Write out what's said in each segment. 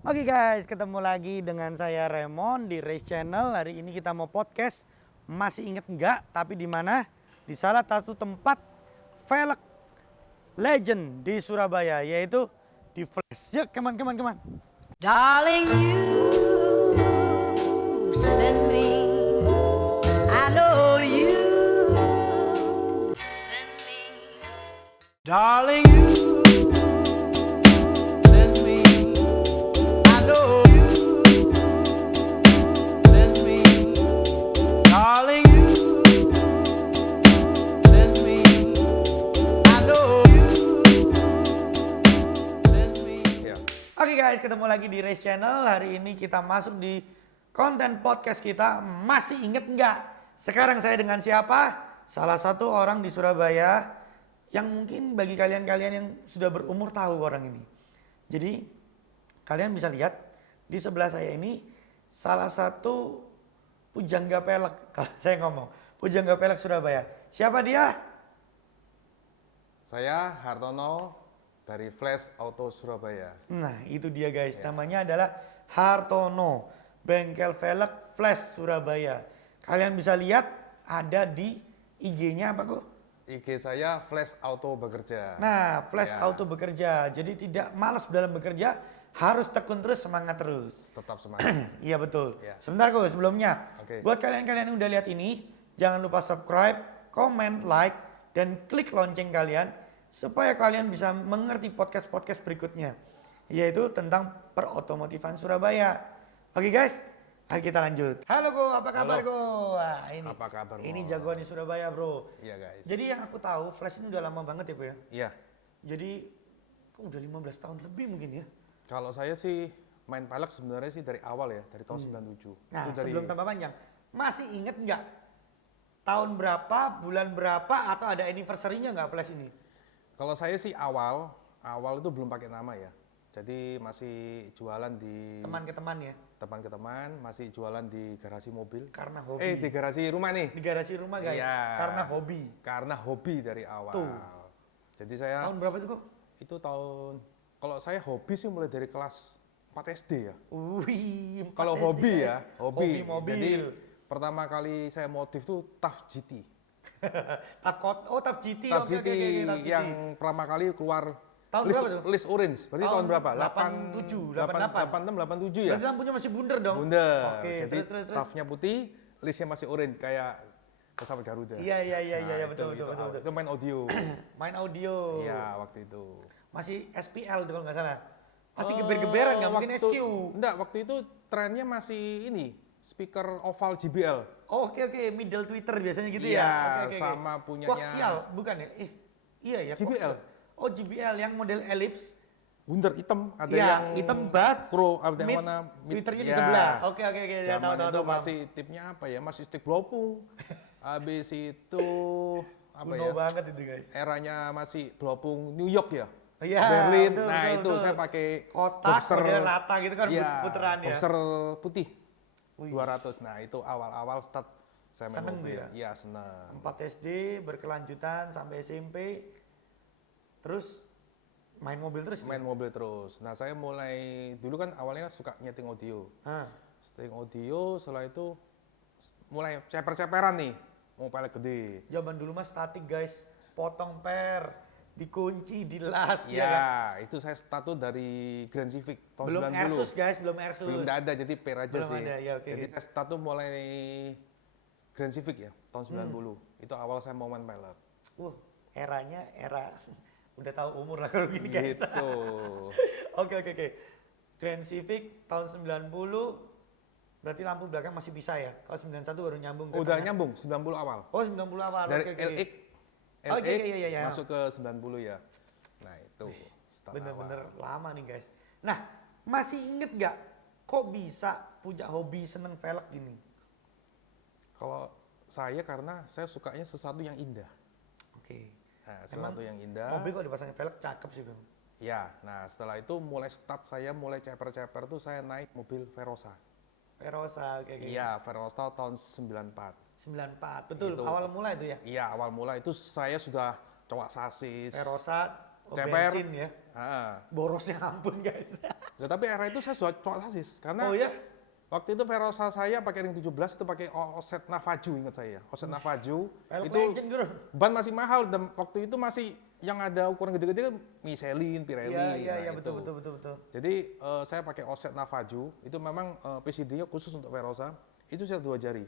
Oke guys, ketemu lagi dengan saya Raymond di Race Channel. Hari ini kita mau podcast. Masih inget enggak? Tapi di mana? Di salah satu tempat velg legend di Surabaya, yaitu di Flash. Yuk, come on. Darling, you send me. I know you send me. Darling, you send me. I know you send me. Darling, you send me. I know you send me. Oke guys, ketemu lagi di Race Channel. Hari ini kita masuk di konten podcast kita. Masih inget nggak? Sekarang saya dengan siapa? Salah satu orang di Surabaya yang mungkin bagi kalian-kalian yang sudah berumur tahu orang ini. Jadi kalian bisa lihat di sebelah saya ini salah satu pujangga pelek kalau saya ngomong. Pujangga pelek Surabaya. Siapa dia? Saya Hartono dari Flash Auto Surabaya. Nah, itu dia guys. Namanya adalah Hartono, bengkel velg Flash Surabaya. Kalian bisa lihat ada di IG-nya apa kok? IG saya Flash Auto Bekerja. Nah, Flash Ya. Auto bekerja. Jadi tidak malas dalam bekerja, harus tekun terus, semangat terus. Tetap semangat. Iya betul. Ya. Sebentar kok sebelumnya. Oke. Buat kalian-kalian yang udah lihat ini, jangan lupa subscribe, comment, like, dan klik lonceng kalian supaya kalian bisa mengerti podcast-podcast berikutnya, yaitu tentang perotomotifan Surabaya. Oke guys, ayo kita lanjut. Halo Go, apa kabar Halo. Go? Wah, ini. Apa kabar, Ini Mo? jagoan di Surabaya, Bro. Iya guys. Jadi yang aku tahu, Flash ini udah lama banget ya, Bro ya. Iya. Jadi udah 15 tahun lebih mungkin ya. Kalau saya sih main pelek sebenarnya sih dari awal ya, dari tahun 97. Nah, Itu dari sebelum tambah panjang, masih inget nggak tahun berapa, bulan berapa, atau ada anniversary-nya nggak Flash ini? Kalau saya sih awal itu belum pakai nama ya. Jadi masih jualan di Teman ke teman ya, teman ke teman, masih jualan di garasi mobil. karena hobi. Di garasi rumah nih. Di garasi rumah guys, Iya. karena hobi. Karena hobi dari awal. Tuh. Jadi saya Tahun berapa itu kok? itu tahun, kalau saya hobi sih mulai dari kelas 4 SD ya. Wih, 4 Kalau SD, hobi guys. ya, Hobi mobil. Jadi pertama kali saya modif tuh TAF GT. TAF GT, TAF oke, GT oke, TAF GT. yang pertama kali keluar Tahun list, berapa tuh? list orange. Berarti Tahun tahun berapa? 87, 88. 86, 87 ya? Berarti lampunya masih bundar dong? Bunda. Oke, Jadi terus. TAF-nya putih, listnya masih orange kayak pesawat Garuda. Iya, Nah, betul. Itu main audio. Main audio. Iya, waktu itu. Masih SPL tuh kalau nggak salah. Masih geber-geberan nggak mungkin SQ. Enggak, waktu itu trennya masih ini, speaker oval JBL. Oh, oke, middle Twitter biasanya gitu Iya, ya. Oke. sama punyanya- Koaxial, bukan ya? Iya ya. JBL. Koaxial. Oh, JBL yang model ellipse. Bundar hitam, ada Iya, yang hitam bas, pro, ada yang mid, warna mid. Twitternya di Ya. sebelah. Oke, ya, Zaman tahu. itu masih tipnya apa ya? Masih stick blopung. Habis itu apa Kuno ya? banget itu guys. Eranya masih blopung New York ya. Iya, Berlin. betul, Nah, betul. saya pakai Kotak, model rata gitu kan, Iya, puteran ya. boxer putih. Wih. 200. Nah, itu awal-awal start saya main Seneng tuh mobil. ya? Iya, seneng. 4 SD berkelanjutan sampai SMP. Terus main mobil terus. Main mobil terus. Nah, saya mulai dulu kan awalnya suka nyeting audio. Hah. Setting audio, setelah itu mulai ceper-ceperan nih, mau pelek gede. Zaman dulu mah statik guys, potong per, dikunci, dilas ya kan? Ya, itu saya start tuh dari Grand Civic tahun Belum 90. Airsus guys, belum Airsus. Belum ada, jadi per aja Belum sih. ada, ya, oke. Jadi saya start tuh mulai Grand Civic ya, tahun Hmm. 90. Itu awal saya mau main pelek. Eranya era udah tahu umur lah kalau gini guys. Gitu. Oke. Grand Civic tahun 90, berarti lampu belakang masih bisa ya. Kalau 91 baru nyambung ke Udah kanan. nyambung, 90 awal. Oh 90 awal. Dari Oke. LX, Oke, iya. masuk ke 90 ya. Nah, itu start Bener-bener awal. lama nih guys. Nah, masih inget nggak kok bisa punya hobi seneng velg gini? Kalau saya karena saya sukanya sesuatu yang indah. Oke. Nah, sesuatu yang indah. Mobil kalau dipasangin velg cakep sih bang. Ya, nah setelah itu mulai start saya mulai ceper-ceper tuh saya naik mobil Verosa. Verosa kayak gitu. Iya, Verosa tahun 94. 94, betul. Itu. Awal mula itu ya. Iya, awal mula itu saya sudah coak sasis. Verosa Oh, ceper. bensin ya. Borosnya ampun guys. Ya, tapi era itu saya sudah cowok sasis karena Oh ya? waktu itu Verosa saya pakai ring 17 itu pakai Offset Navaju, ingat saya. Offset Navaju Velg itu Legend, bro. ban masih mahal dan waktu itu masih yang ada ukuran gede-gede kan Michelin, Pirelli. Iya nah, betul, itu. betul. Jadi saya pakai Offset Navaju itu memang PCD-nya khusus untuk Verosa. Itu saya 2 jari.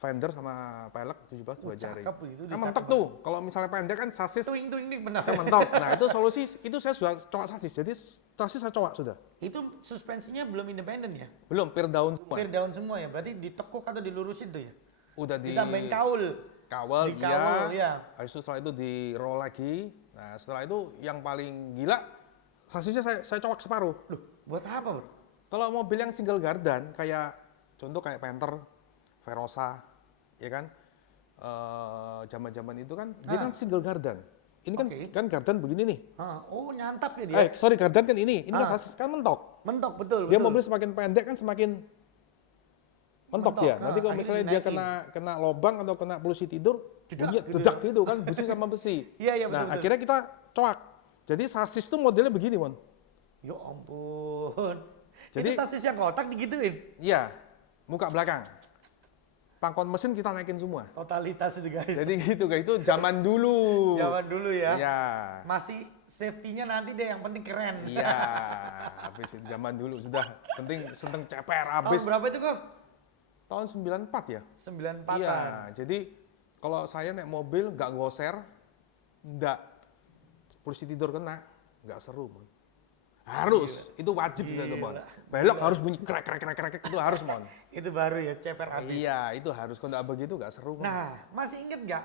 Fender sama pelek 17 2 jari. Cakep itu. Kan mentok tuh. Kalau misalnya pendek kan sasis Tuing nih benar. kan mentok. Nah, itu solusi itu saya sudah cowok sasis. Jadi sasis saya cowok sudah. Itu suspensinya belum independen ya? Belum peer down semua. Peer down semua ya? Berarti ditekuk atau dilurusin tuh ya? Udah di Ditambahin kaul. kawal, Dikawal, iya. Habis itu setelah itu di roll lagi. Nah, setelah itu yang paling gila sasisnya saya cowok separuh. Loh, buat apa bro? Kalau mobil yang single gardan kayak contoh kayak Panther, Verosa, ya kan? Zaman-zaman itu kan dia kan single gardan. Ini kan Oke. kan gardan begini nih. Oh nyantap ya dia? Sorry gardan kan ini kan sasis kan mentok. Mentok, betul. Dia mobil semakin pendek kan semakin mentok dia. Nanti kalau akhirnya misalnya dia dinaikin. kena lubang atau kena polusi tidur, bunyi dedak gitu kan, besi sama besi. Iya, Nah, betul. akhirnya kita coak. Jadi sasis itu modelnya begini, Mon. Ya ampun. Jadi- Itu sasis yang kotak digituin? Iya, muka belakang. Pangkon mesin kita naikin semua. Totalitas itu guys. Jadi gitu, guys. Itu zaman dulu. Zaman dulu ya. Iya. Masih safety-nya nanti deh, yang penting keren. Iya, habis itu zaman dulu sudah penting seneng ceper Tahun habis. berapa itu kok? Tahun 94 ya? 94-an. Iya, jadi kalau saya naik mobil nggak goser, nggak polisi tidur kena, nggak seru, Mon. Harus, itu wajib sudah tuh, Mon. Belok harus bunyi krek krek krek krek itu harus, Mon. Itu baru ya, ceper habis. Iya, itu harus. Kalau nggak begitu nggak seru, Mon. Nah, masih inget nggak?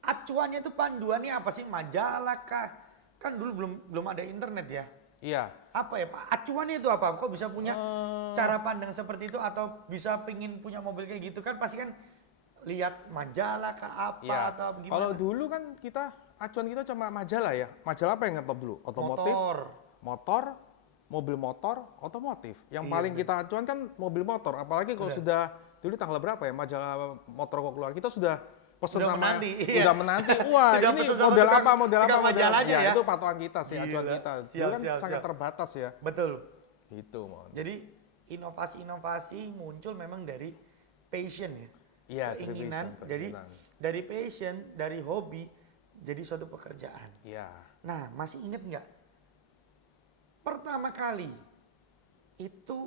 Acuannya itu panduannya apa sih? Majalah kah? Kan dulu belum ada internet ya. Iya, Apa ya Pak? Acuannya itu apa? Kok bisa punya cara pandang seperti itu atau bisa pingin punya mobil kayak gitu kan? Pasti kan lihat majalah kah apa iya. atau gimana? Kalau dulu kan kita acuan kita cuma majalah ya. Majalah apa yang ngetop dulu? Otomotif, motor, mobil motor, otomotif. Yang Iya, paling kita acuan kan mobil motor. Apalagi kalau sudah dulu tanggal berapa ya majalah motor kok keluar, kita sudah pesen Sudah sama menanti, iya. udah menanti. Wah, Sudah ini pesen sama model tukang- apa, model apa, tukang model apa. majalahnya ya. Itu patokan kita sih, acuan Gila. kita. Dulu Siap, kan siap, sangat siap. terbatas ya. Betul. Itu, Mon. Jadi inovasi-inovasi muncul memang dari passion ya. Iya, dari Keinginan. passion, Jadi keinginan. dari passion, dari hobi jadi suatu pekerjaan. Iya. Nah, masih inget nggak? Pertama kali itu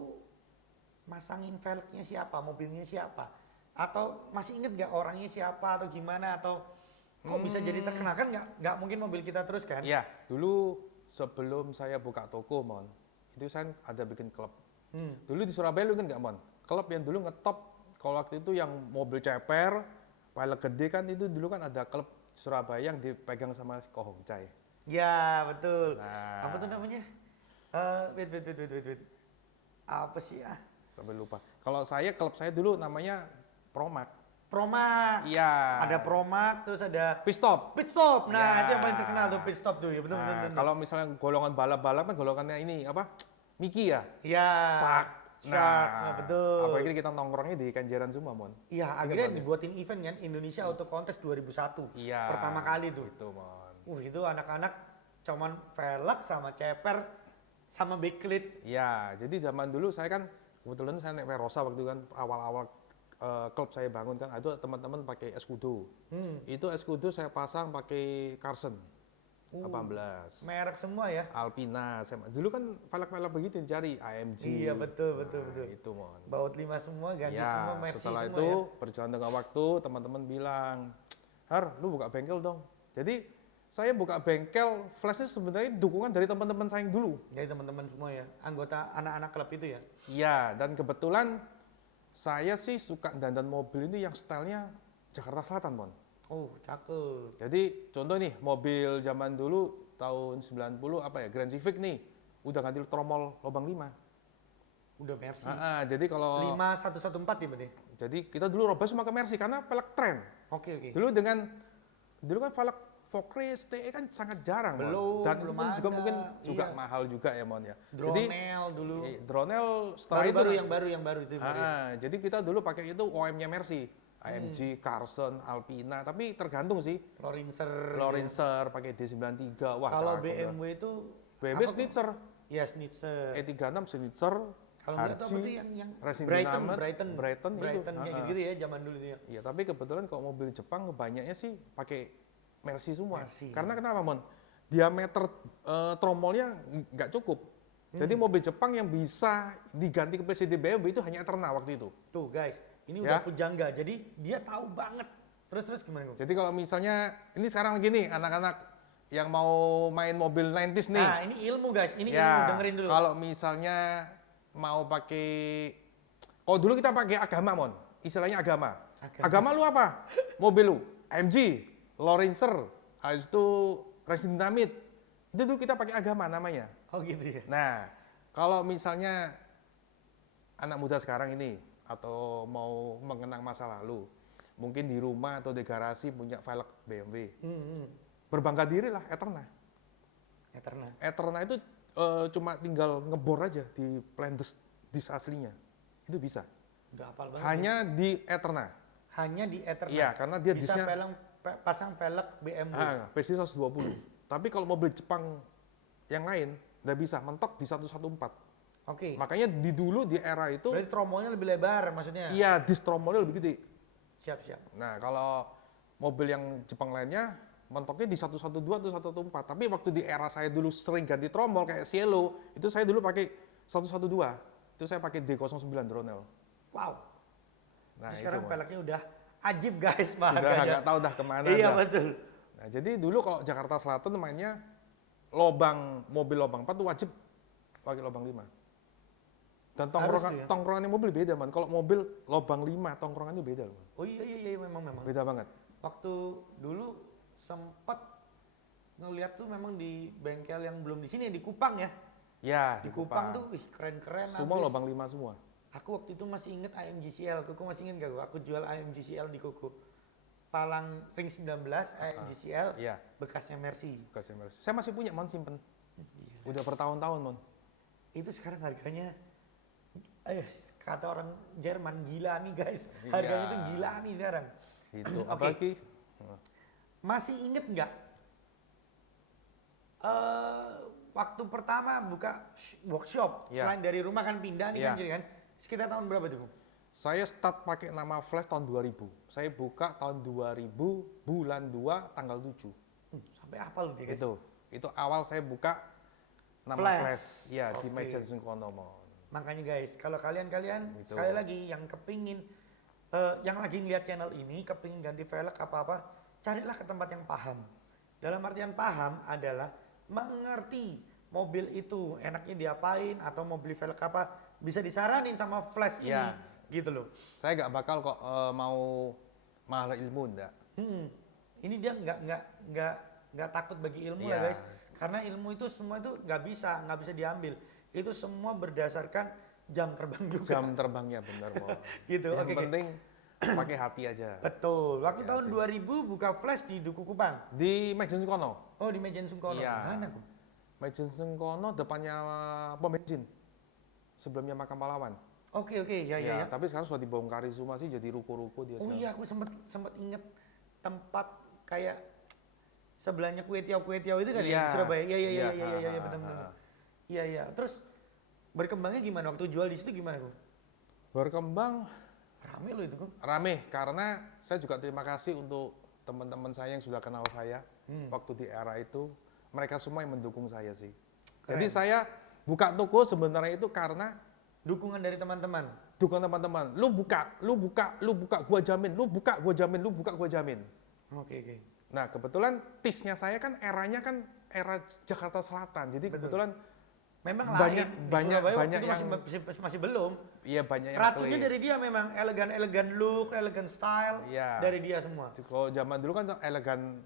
masangin velgnya siapa, mobilnya siapa? Atau masih inget nggak orangnya siapa atau gimana? Atau kok bisa jadi terkenal? Kan nggak mungkin mobil kita terus kan? Iya, dulu sebelum saya buka toko, Mon, itu saya ada bikin klub. Dulu di Surabaya lu kan nggak, Mon? Klub yang dulu ngetop, kalau waktu itu yang mobil ceper, pilot gede kan itu dulu kan ada klub Surabaya yang dipegang sama Ko Hong Chai. Ya betul. Nah. Apa tuh namanya? Wait. Apa sih ya? Sampai lupa. Kalau saya, klub saya dulu namanya Promak. Promak. Iya. Ada Promak, terus ada Pit Stop. Pit Stop. Nah, Ya. itu yang paling terkenal tuh Pit Stop tuh ya, betul. Kalau misalnya golongan balap-balap kan golongannya ini apa? Miki ya? Iya. Shark. Shark, nah, betul. Apalagi kita nongkrongnya di Kenjeran semua, Mon. Iya, akhirnya dibuatin event kan Indonesia Auto Contest 2001. Iya. Pertama kali tuh. Itu, Mon. Itu anak-anak cuman velg sama ceper sama backlit. Iya, jadi zaman dulu saya kan kebetulan saya naik Verosa waktu kan awal-awal klub saya bangun kan, itu teman-teman pakai Escudo. Itu Escudo saya pasang pakai Carson 18. Merek semua ya. Alpina, dulu kan velg-velg begitu dicari AMG. Iya, betul. Itu, Mon. Baut 5 semua, ganti Ya, semua, Mercy setelah semua itu ya. berjalan dengan waktu teman-teman bilang, Har, lu buka bengkel dong. Jadi saya buka bengkel, flashnya sebenarnya dukungan dari teman-teman saya yang dulu. Jadi teman-teman semua ya, anggota anak-anak klub itu ya. Iya, dan kebetulan saya sih suka dandan mobil ini yang stylenya Jakarta Selatan, Mon. Oh, cakep. Jadi contoh nih, mobil zaman dulu tahun 90 apa ya, Grand Civic nih, udah ganti tromol lubang 5. Udah Mercy. Jadi kalau 5114 ya berarti? jadi kita dulu robah semua ke Mercy karena velg tren. Oke. Dulu kan velg Focus TE kan sangat jarang, Mon. Belum, Dan itu belum pun juga ada. mungkin juga Iya. mahal juga ya, Mon ya. Dronel dulu. Dronel setelah Baru itu yang baru itu. jadi kita dulu pakai itu OM-nya Mercy. AMG, Carson, Alpina, tapi tergantung sih. Lorenzer. Pakai D93, wah Kalau cakep dah. BMW itu BMW apa kok? Schnitzer, Ya Schnitzer. E36 Schnitzer, Kalau enggak tuh apa tuh Harji, yang Racing Brighton, Dynamite, Brighton, Brighton itu. Brighton kayak Ah, ah. gitu ya zaman dulu itu ya. Iya, tapi kebetulan kalau mobil Jepang banyaknya sih pakai Mercy semua. Mercy. Karena kenapa, Mon? Diameter tromolnya nggak cukup. Jadi mobil Jepang yang bisa diganti ke presiden BMW itu hanya Eterna waktu itu. Tuh guys, ini Ya. udah pujangga. Jadi dia tahu banget. Terus gimana Gung? Jadi kalau misalnya ini sekarang lagi nih anak-anak yang mau main mobil 90s nih. Nah ini ilmu guys, ini ilmu Ya, dengerin dulu. kalau misalnya mau pakai, kalau dulu kita pakai agama, Mon, istilahnya agama. Agama lu apa? Mobil lu, AMG, Lorenzer, habis itu Racing Dynamite. Itu dulu kita pakai agama namanya. Oh gitu ya. Nah, kalau misalnya anak muda sekarang ini atau mau mengenang masa lalu, mungkin di rumah atau di garasi punya velg BMW, berbangga diri lah Eterna. Eterna. Eterna itu cuma tinggal ngebor aja di plan disk aslinya, itu bisa. Udah hafal banget. Hanya di Eterna. Hanya di Eterna. Iya, karena dia bisa disknya pasang velg BMW. PC 120. Tapi kalau mobil Jepang yang lain nggak bisa, mentok di 114. Oke. Makanya di dulu di era itu, Berarti tromolnya lebih lebar maksudnya. iya disk tromolnya lebih gede. Siap. Nah, kalau mobil yang Jepang lainnya mentoknya di 112 atau 114. Tapi waktu di era saya dulu sering ganti tromol kayak Cielo, itu saya dulu pakai 112. Itu saya pakai D09 Dronel. Wow. Nah, Terus sekarang Mon. velgnya udah ajib guys Sudah makanya. nggak tahu dah kemana Iya dah. betul. Nah, jadi dulu kalau Jakarta Selatan mainnya mobil lobang 4 tuh wajib pakai lobang 5. Dan Harus tuh ya? tongkrongannya mobil beda, Man. Kalau mobil lobang 5 tongkrongannya beda, Man. Oh iya memang. Beda banget. Waktu dulu sempat ngeliat tuh memang di bengkel yang belum di sini ya, di Kupang ya. Ya, Di Kupang tuh wih keren-keren. semua abis. lobang 5 semua. Aku waktu itu masih inget AMG CL. Koko masih inget gak? Aku jual AMG CL di Koko. Palang ring 19 AMG CL. Iya. Bekasnya Mercy. Bekasnya Mercy. Saya masih punya, Mon, simpen. Udah bertahun-tahun, Mon. Itu sekarang harganya kata orang Jerman gila nih guys. Iya. Harganya tuh gila nih sekarang. Itu Oke. apalagi Masih inget nggak waktu pertama buka workshop Iya. selain dari rumah kan pindah nih Iya. kan jadi kan sekitar tahun berapa tuh? saya start pakai nama Flash tahun 2000. Saya buka tahun 2000 bulan 2 tanggal 7. Sampai apa lu dia guys? Itu awal saya buka nama Flash. Flash. Iya, di Oke. Mejen Sungkono, Mon. Makanya guys, kalau kalian Gitu. sekali lagi yang kepingin yang lagi ngeliat channel ini kepingin ganti velg apa-apa, carilah ke tempat yang paham. Dalam artian paham adalah mengerti mobil itu enaknya diapain atau mau beli velg apa, bisa disaranin sama Flash ini, Iya. gitu loh. Saya nggak bakal kok mau mahal ilmu, enggak. Ini dia nggak takut bagi ilmu ya Iya. guys, karena ilmu itu semua itu nggak bisa diambil. Itu semua berdasarkan jam terbang juga. Jam terbangnya bener, Mon. Gitu, Yang oke. penting pakai hati aja. Betul. Waktu Pakai tahun hati. 2000 buka Flash di Duku Kupang. Di Mejen Sungkono. Oh di Mejen Sungkono. Iya. Mana kok? Mejen Sungkono depannya pom bensin. Sebelumnya makam pahlawan. Oke, ya. Tapi sekarang sudah dibongkari semua sih, jadi ruko-ruko dia Oh sekarang. iya, aku sempat inget tempat kayak sebelahnya kue tiaw itu kan ya Iya. di Surabaya. Iya, Iya, benar. Iya. Terus berkembangnya gimana waktu jual di situ gimana, Kok? Berkembang Rame loh itu, Kok. rame karena saya juga terima kasih untuk teman-teman saya yang sudah kenal saya waktu di era itu. Mereka semua yang mendukung saya sih. Keren. Jadi saya buka toko sebenarnya itu karena Dukungan dari teman-teman. dukungan teman-teman. Lu buka, gua jamin. Lu buka, gua jamin. Oke. Nah, kebetulan TIS-nya saya kan eranya kan era Jakarta Selatan. Jadi Betul. kebetulan Memang Banyak- lain. Di banyak- Surabaya waktu banyak itu masih belum. iya banyak yang Ratunya klik. dari dia memang elegan look, elegan style Iya. dari dia semua. Kalau zaman dulu kan elegan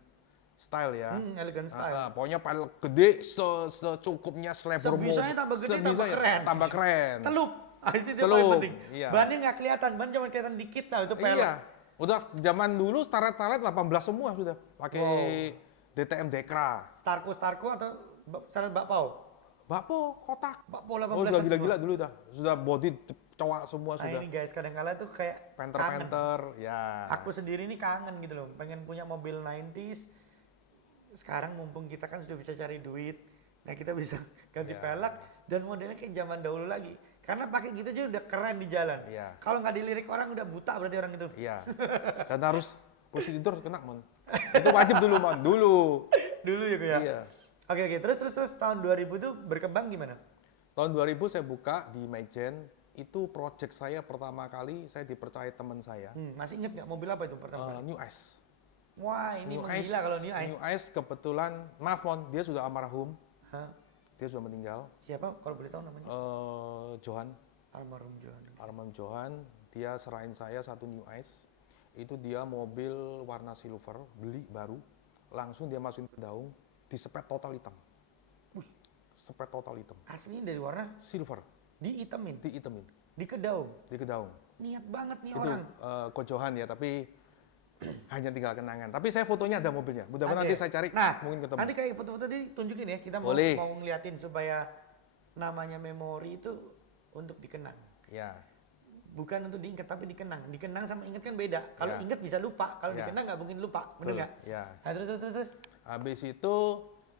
style ya. Elegan style. Pokoknya paling gede secukupnya selebar Sebisanya tambah gede, tambah keren. Tambah keren. Celup. Itu yang Celup, paling penting. iya. Bannya nggak kelihatan, ban cuma kelihatan dikit lah itu pelek. Iya. Udah zaman dulu staret-staret 18 semua sudah. Pakai DTM Dekra. Starco atau standar bakpao? Bakpo kotak. Bakpao 18. Oh, sudah gila-gila dulu dah. Sudah body cowok semua Nah sudah. ini guys, kadang-kala tuh kayak kangen. Panther-panther, ya. Aku sendiri ini kangen gitu loh, pengen punya mobil 90s. Sekarang mumpung kita kan sudah bisa cari duit, nah kita bisa ganti Ya. pelek dan modelnya kayak zaman dahulu lagi. Karena pakai gitu aja udah keren di jalan. Ya. Kalau nggak dilirik orang udah buta berarti orang itu. Iya. Dan harus posisi tidur harus kena, Mon. Itu wajib dulu, Mon. Dulu. Dulu ya kayak. Iya. Oke, terus tahun 2000 tuh berkembang gimana? Tahun 2000 saya buka di Mygen, itu project saya pertama kali saya dipercaya teman saya. Masih inget nggak mobil apa itu pertama? New Ice. Wah ini New menggila kalau New Ice. New Ice kebetulan, maaf Mon, dia sudah almarhum. Hah? Dia sudah meninggal. Siapa kalau boleh tahu namanya? Johan. Almarhum Johan. Almarhum Johan, dia serahin saya satu New Ice. Itu dia mobil warna silver, beli baru. Langsung dia masukin ke daung, disepet total hitam. Wih. Sepet total hitam. Aslinya dari warna Silver, diitemin, dihitemin, di kedaung. di kedaung. Niat banget nih Itu orang. Ko Johan ya, tapi hanya tinggal kenangan. Tapi saya fotonya ada mobilnya. Mudah-mudahan Oke. nanti saya cari, Nah, mungkin ketemu. nanti kayak foto-foto ditunjukin ya. Kita Boleh. mau ngeliatin supaya namanya memori itu untuk dikenang. Ya, Bukan untuk diingat tapi dikenang. Dikenang sama ingat kan beda. Kalau Ya. ingat bisa lupa, kalau Ya. dikenang nggak mungkin lupa. Bener betul. nggak? Ya. Nah, terus. Habis itu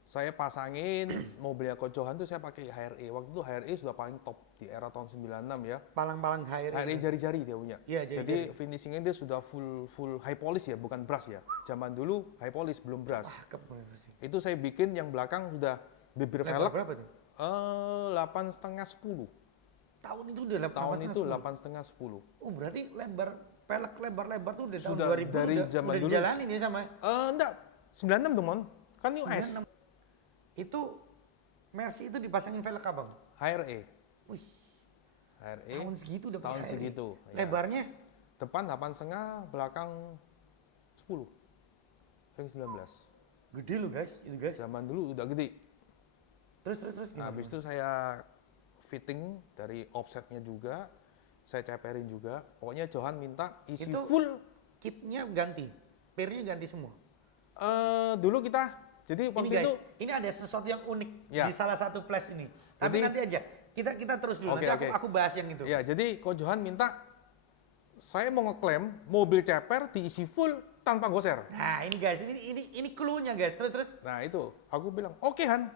saya pasangin mobilnya Ko Johan tuh saya pakai HRE. Waktu itu HRE sudah paling top di era tahun 96 ya. Palang-palang HRE. HRE jari-jari dia punya. Iya, Jadi jari-jari. finishingnya dia sudah full high polish ya, bukan brush ya. Zaman dulu high polish belum brush. Cakep bener sih. Itu saya bikin yang belakang sudah bibir Lebar velg berapa tuh? 8,5-10. Tahun itu udah Tahun itu 8,5. 8,5-10. Oh berarti lebar tuh udah tahun Sudah 2000 dari udah, zaman udah dulu. dijalanin ya sama Enggak, 96 tuh Mon. Kan New Ice. 96. Itu Mercy itu dipasangin velg abang. HRE. Wih, HRE. tahun segitu udah tahun pakai segitu, HRE. ya. Lebarnya Depan 8,5, belakang 10. Ring 19. gede loh guys, itu guys. Zaman dulu udah gede. Terus gimana? Habis itu saya fitting dari offsetnya juga, saya ceperin juga. Pokoknya Johan minta isi Itu full. kitnya ganti, pirnya ganti semua. Dulu kita, jadi Ini waktu guys, itu, ini ada sesuatu yang unik Ya. di salah satu flash ini. Tapi Jadi- nanti aja, kita terus dulu. Oke, Nanti oke. aku bahas yang itu. ya jadi Ko Johan minta, saya mau ngeklaim mobil ceper diisi full tanpa goser. Nah ini guys, ini clue-nya guys. Terus. Nah itu, aku bilang, oke Han,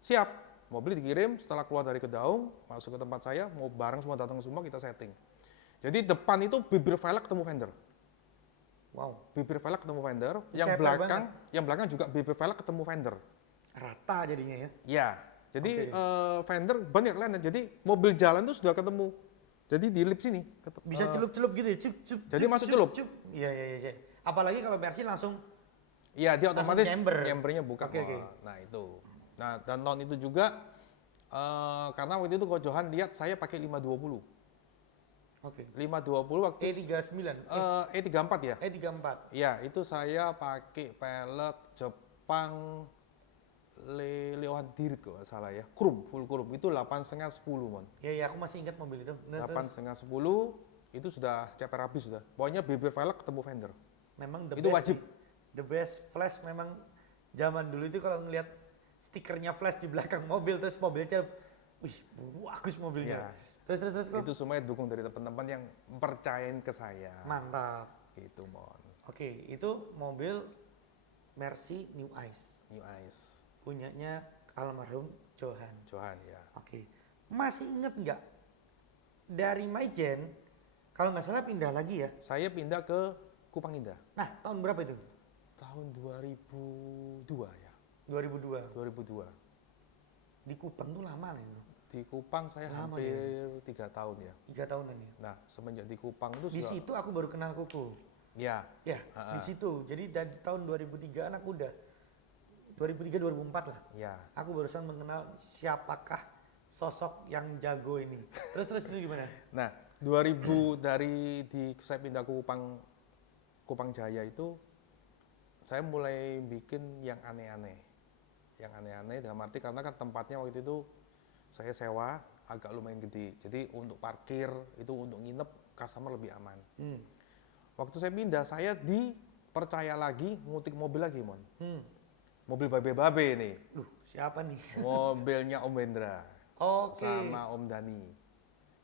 siap. Mobil dikirim, setelah keluar dari Kedaung, masuk ke tempat saya, mau bareng semua datang semua, kita setting. Jadi depan itu bibir velg ketemu fender. Wow, Bibir velg ketemu fender, Ceper yang belakang juga bibir velg ketemu fender. rata jadinya ya. Ya, jadi Oke. fender banyak lainnya. Jadi mobil jalan itu sudah ketemu. Jadi di lip sini. Bisa celup-celup gitu ya, cup. Jadi masuk celup. Iya. Apalagi kalau Mercy langsung Iya, dia Langsung otomatis chamber. chambernya buka. Oke, oke. Nah itu. Nah dan tahun itu juga karena waktu itu Ko Johan lihat saya pakai 520. oke. 520 waktu E39, E34 ya. E34. Iya, itu saya pakai pelek Jepang Leohan Dirk kalau nggak salah ya. Full krum. Itu 8,5-10 Mon. Iya, aku masih ingat mobil itu. Nah, terus 8,5-10 itu sudah ceper habis sudah. Pokoknya bibir velg ketemu fender. memang the itu best wajib. sih. The best flash memang zaman dulu itu kalau ngelihat stikernya flash di belakang mobil terus mobilnya, wih, bagus mobilnya. Iya. Terus kok. Itu semua dukung dari teman-teman yang percayain ke saya. Mantap. Gitu Mon. Oke, itu mobil Mercy New Ice New Ice. punyanya almarhum Johan. Johan ya. Oke, masih inget nggak dari Mygen kalau nggak salah pindah lagi ya? Saya pindah ke Kupang Indah. Nah, tahun berapa itu? Tahun 2002 ya. 2002. 2002. Di Kupang tuh lama nih, Di Kupang saya Lama hampir 3 tahun ya. 3 tahunan ya. Nah, semenjak di Kupang itu Di sudah situ aku baru kenal Kuku. ya. Ya, Ha-ha. di situ. Jadi dari tahun 2003 anak muda. 2003-2004 lah. Ya. Aku barusan mengenal siapakah sosok yang jago ini. Terus itu gimana? Nah, 2000 saya pindah ke Kupang Jaya itu saya mulai bikin yang aneh-aneh. Yang aneh-aneh dalam arti karena kan tempatnya waktu itu saya sewa agak lumayan gede. Jadi untuk parkir itu untuk nginep customer lebih aman. Waktu saya pindah saya dipercaya lagi ngutik mobil lagi, Mon. Mobil babe-babe nih. Duh, siapa nih? Mobilnya Om Wendra Oke. sama Om Dani.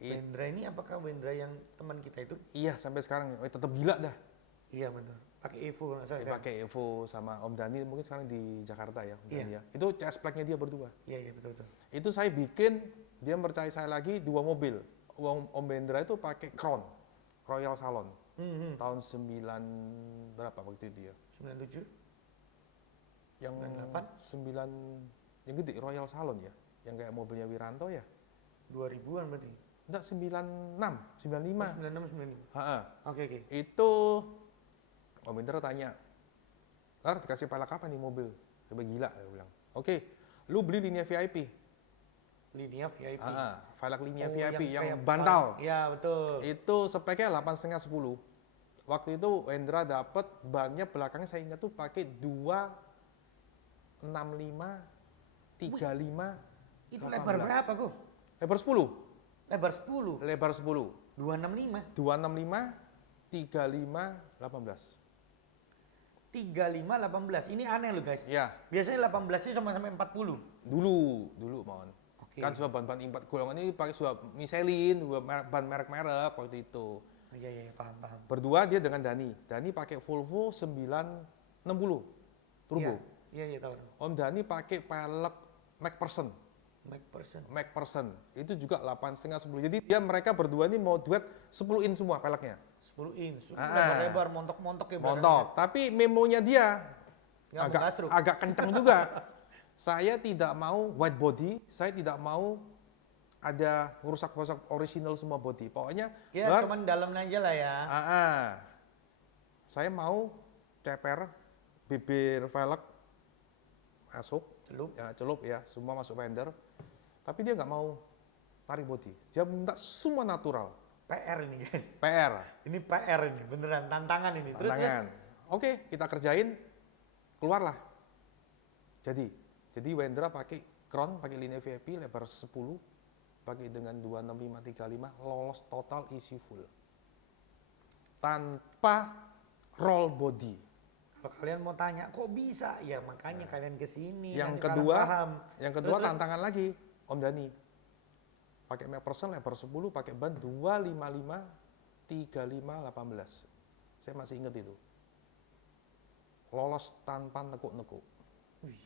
Wendra ini apakah Wendra yang teman kita itu? Iya, sampai sekarang tetap gila dah. Iya betul. Pakai Evo kalau nggak salah. Dia pakai Evo sama Om Dani mungkin sekarang di Jakarta ya, Om Iya. Dani ya. Itu CS Plate-nya dia berdua. Iya betul betul. Itu saya bikin, dia percaya saya lagi 2 mobil. Om Wendra itu pakai Crown Royal Salon tahun 9 berapa waktu itu ya? 97. Yang 98? 9 yang gede Royal Salon ya, yang kayak mobilnya Wiranto ya. 2000-an berarti. Enggak, 96, 95. 96 95. Ha-ha. Oke. Itu Om Wendra tanya, dikasih pelek apa nih mobil? Coba gila, dia bilang. Oke, lu beli linia VIP. Linia VIP. Velg linia Oh, VIP yang kayak bantal. Iya betul. Itu speknya 8,5 10. Waktu itu Wendra dapat bannya belakangnya saya ingat tuh pakai 265 35. Itu lebar berapa kok? Lebar 10. Lebar 10. Lebar 10. 265. 265 35 18. 35 18. Ini aneh loh guys. Ya, Biasanya 18 sih sampai 40. dulu mohon. Oke. Kan sudah ban-ban import golongan ini pakai sudah Michelin, ban merek-merek waktu itu. Oh, iya paham. Berdua dia dengan Dani. Dani pakai Volvo 960 turbo. Iya tahu. Om Dani pakai pelek McPherson. McPherson. Itu juga 8,5 10. Jadi mereka berdua ini mau duet 10 in semua peleknya. 10 inch. Lebar montok-montok ya. Montok. Tapi memonya dia Nggak agak kencang juga. Saya tidak mau white body, saya tidak mau ada rusak-rusak original semua body. Pokoknya ya cuman dalamnya aja lah ya. Saya mau ceper, bibir velg masuk, celup ya, semua masuk fender. Tapi dia nggak mau tarik body. Dia minta semua natural. PR ini guys. PR. Ini PR ini, beneran tantangan ini. Terus. Oke, kita kerjain, keluarlah. Jadi Wendra pakai Crown, pakai linia VIP lebar 10, pakai dengan 265 35, lolos total isi full. Tanpa roll body. Kalau kalian mau tanya, kok bisa? Ya makanya kalian kesini. Yang nanti kalian paham. kedua tantangan lagi, Om Dani. Pakai McPherson lebar 10, pakai ban 255 35 18. Saya masih ingat itu. Lolos tanpa nekuk-nekuk. Wih.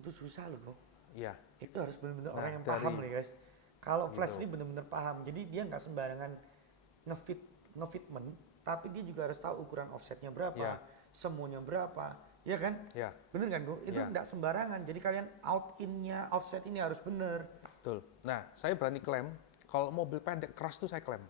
Itu susah loh kok. Iya. Itu harus benar-benar orang yang paham nih guys. Kalau Flash ini benar-benar paham. Jadi dia nggak sembarangan ngefitment, tapi dia juga harus tahu ukuran offsetnya berapa, semuanya berapa, ya kan? Ya. Bener kan, Gu? Itu nggak sembarangan. Jadi kalian out in-nya offset ini harus bener. Betul. Nah, saya berani klaim kalau mobil pendek keras tuh saya klaim.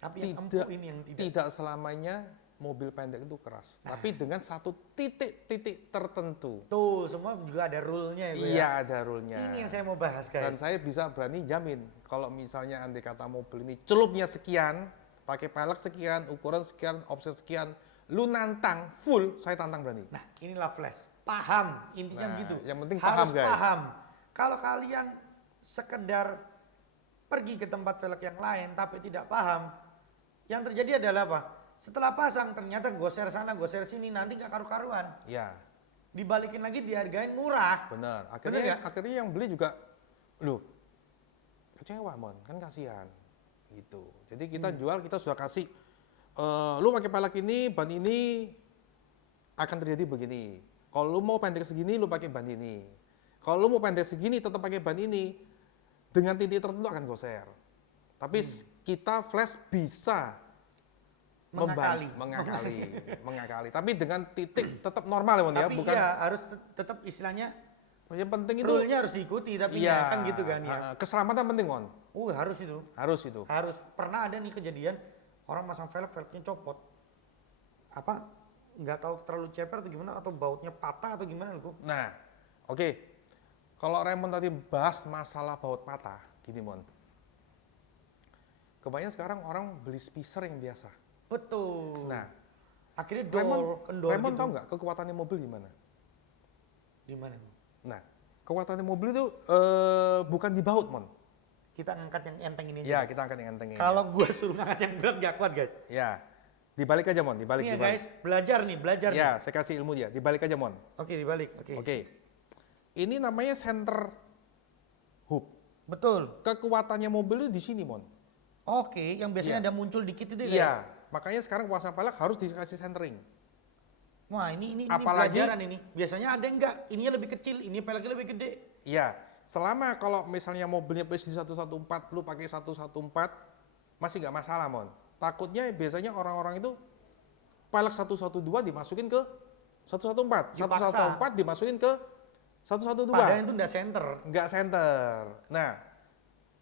Tapi yang empuk ini yang tidak selamanya mobil pendek itu keras, tapi dengan satu titik-titik tertentu. Tuh, semua juga ada rule-nya ya, Gu, Iya, ada rule-nya. Ini yang saya mau bahas, guys. Dan saya bisa berani jamin kalau misalnya andai kata mobil ini celupnya sekian, pakai pelek sekian, ukuran sekian, offset sekian, lu nantang full, saya tantang berani. Nah, inilah Flash. Paham, intinya gitu. Yang penting harus paham, guys. Paham. Kalau kalian sekedar pergi ke tempat velg yang lain tapi tidak paham, yang terjadi adalah apa? Setelah pasang ternyata goser sana, goser sini, nanti nggak karu-karuan. Ya. Dibalikin lagi dihargain murah. Benar. Bener Akhirnya yang beli juga, loh, kecewa mon, kan kasihan. Gitu. Jadi kita jual, kita sudah kasih, lu pakai pelek ini, ban ini akan terjadi begini. Kalau lu mau pendek segini, lu pakai ban ini. Kalau lu mau pendek segini, tetap pakai ban ini. Dengan titik tertentu akan goser. Tapi kita Flash bisa mengakali. Tapi dengan titik tetap normal ya, Mon, ya, bukan? Iya, harus tetap istilahnya. Yang penting itu rule-nya harus diikuti, tapi ya kan gitu kan ya. Keselamatan penting, Mon. Harus itu. Harus. Pernah ada nih kejadian orang masang velgnya copot. Apa? Nggak tahu terlalu ceper atau gimana, atau bautnya patah atau gimana loh. Nah, oke. Kalau Raymond tadi bahas masalah baut patah, gini, Mon. Kebanyakan sekarang orang beli spacer yang biasa. Betul. Nah, akhirnya Raymond gitu. Tahu nggak kekuatannya mobil di mana? Di mana? Nah, kekuatannya mobil itu bukan di baut, Mon. Kita ngangkat yang enteng ini. Ya, kita angkat yang enteng ini. Kalau gue suruh ngangkat yang berat gak kuat, guys. Ya, dibalik aja, Mon. Dibalik. Ini ya, guys, belajar nih. Ya, saya kasih ilmu dia. Dibalik aja, Mon. Oke, dibalik. Oke. Ini namanya center hub. Betul. Kekuatannya mobil itu di sini, Mon. Oke, yang biasanya Iya. ada muncul dikit itu ya. Iya, makanya sekarang pasang pelek harus dikasih centering. Wah, ini Apalagi- pelajaran ini. Biasanya ada enggak, ininya lebih kecil, ini peleknya lebih gede. Iya, selama kalau misalnya mobilnya presisi 114, lu pakai 114, masih nggak masalah, Mon. Takutnya biasanya orang-orang itu pelek 112 dimasukin ke 114, Dipaksa. 114 dimasukin ke 112. Padahal itu enggak center. Nggak center. Nah,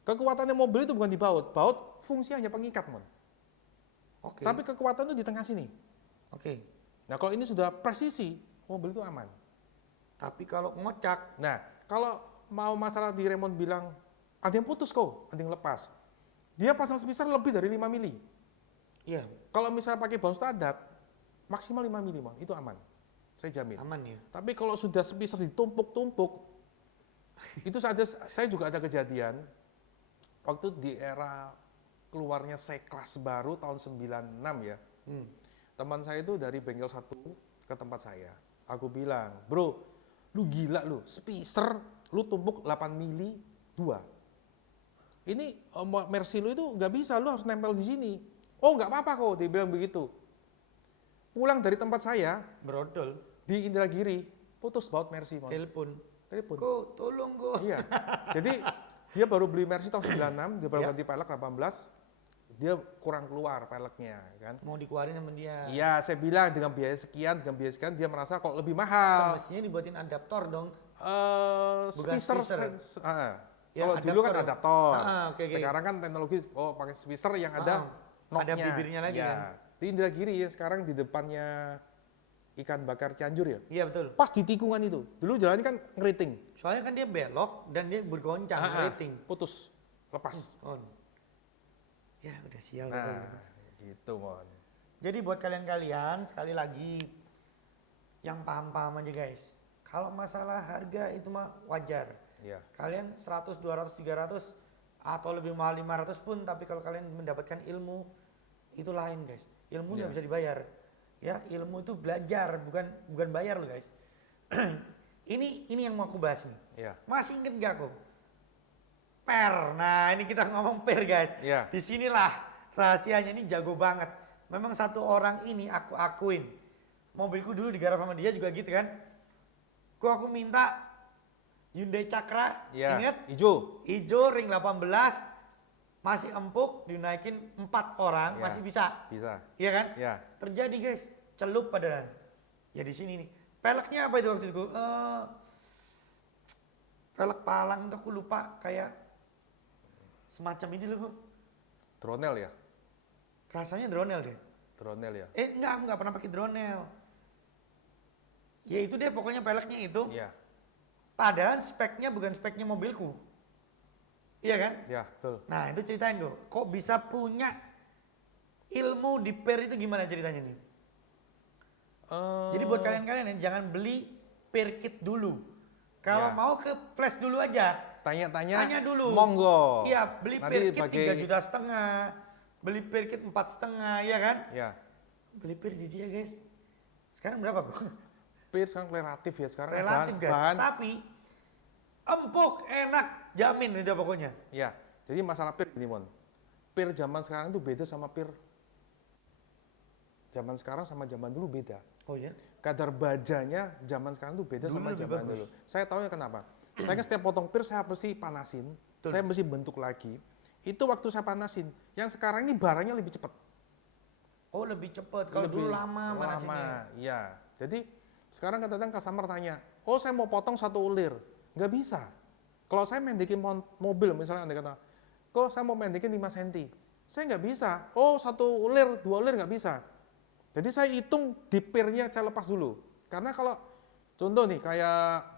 kekuatannya mobil itu bukan di baut. Baut fungsi hanya pengikat, Mon. Oke. Tapi kekuatan itu di tengah sini. Oke. Nah, kalau ini sudah presisi, mobil itu aman. Tapi kalau ngocak, Nah, kalau mau masalah di Raymond bilang, ada yang putus kok, ada yang lepas. Dia pasang spacer lebih dari 5 mili. iya, Kalau misalnya pakai baut standar, maksimal 5 mili, Mon. Itu aman. Saya jamin. aman ya. Tapi kalau sudah spacer ditumpuk-tumpuk, itu saya juga ada kejadian, waktu di era keluarnya C-Class baru tahun 96 ya. Teman saya itu dari bengkel satu ke tempat saya. Aku bilang, bro, lu gila lu, spacer lu tumpuk 8 mili 2. Ini Mercy lu itu nggak bisa, lu harus nempel di sini. Oh nggak apa-apa kok, dia bilang begitu. Pulang dari tempat saya Brodol, di Indragiri, putus baut Mercy, Mon. telepon. Telepon. Kok tolong kok. Iya. Jadi dia baru beli Mercy tahun 96, dia baru Iya. ganti pelek 18, dia kurang keluar peleknya kan. Mau dikeluarin sama dia. Iya, saya bilang dengan biaya sekian, dia merasa kok lebih mahal. Semestinya dibuatin adaptor dong. Bukan Spacer, spacer. Ya, kalau dulu kan adaptor. adaptor. Oke. Sekarang kan teknologi, pakai spacer yang ada Ada knob-nya. bibirnya lagi Iya. kan. Di Indragiri ya, sekarang di depannya ikan bakar Cianjur ya. Iya betul. Pas di tikungan itu, dulu jalan kan ngeriting. Soalnya kan dia belok dan dia bergoncang, rating. Putus, lepas. On. Ya udah sial. Nah, pokoknya. gitu, Mon. Jadi buat kalian-kalian sekali lagi yang paham-paham aja guys. Kalau masalah harga itu mah wajar. Iya. Kalian 100, 200, 300 atau lebih mahal 500 pun, tapi kalau kalian mendapatkan ilmu itu lain guys. Ilmu nggak Iya. bisa dibayar. Ya, ilmu itu belajar, bukan bayar loh guys. ini yang mau aku bahas nih. Iya. Masih inget gak kok? Per. Nah, ini kita ngomong per guys. Iya. Disinilah rahasianya, ini jago banget. Memang satu orang ini aku akuin. Mobilku dulu digarap sama dia juga gitu kan. Aku minta Hyundai Cakra, Iya. inget? Hijau. Ijo ring 18, masih empuk, dinaikin 4 orang, Iya. masih bisa. Bisa. Iya kan? Iya. Terjadi guys, celup padahal. Ya di sini nih. Peleknya apa itu waktu itu? Pelek palang itu aku lupa, kayak semacam ini loh. Dronel ya. Rasanya dronel deh. Dronel ya. Enggak, aku nggak pernah pakai dronel. Ya itu deh pokoknya peleknya itu. Iya. Padahal speknya bukan speknya mobilku. Iya kan? Iya, betul. Nah itu ceritain gue. Kok bisa punya ilmu di per itu gimana ceritanya nih? Jadi buat kalian-kalian ya jangan beli per kit dulu. Kalau Ya. mau ke flash dulu aja. Tanya-tanya. Tanya dulu. Monggo. Iya beli Nanti per kit bagi- 3,5 juta. Beli per kit 4,5, ya kan? Ya. Beli per di dia guys. Sekarang berapa kok? Per sekarang relatif ya sekarang. Relatif guys. bahan. Tapi empuk, enak, jamin udah pokoknya. Ya. Jadi masalah per ini, Mon. Per zaman sekarang itu beda sama per zaman sekarang sama zaman dulu beda. Oh ya? Kadar bajanya zaman sekarang itu beda Dulu sama lebih zaman bagus. dulu. Saya tahu ya kenapa. Saya kan setiap potong pir saya mesti panasin, Betul. saya mesti bentuk lagi. Itu waktu saya panasin. Yang sekarang ini barangnya lebih cepat. Oh lebih cepet. Kalau dulu lama manasinnya. Lama, iya. Jadi sekarang kadang-kadang customer tanya, oh saya mau potong 1 ulir. Nggak bisa. Kalau saya mendekin mobil misalnya anda kata, kok saya mau mendekin 5 cm. Saya nggak bisa. Oh 1 ulir, 2 ulir nggak bisa. Jadi saya hitung di pirnya saya lepas dulu. Karena kalau contoh nih kayak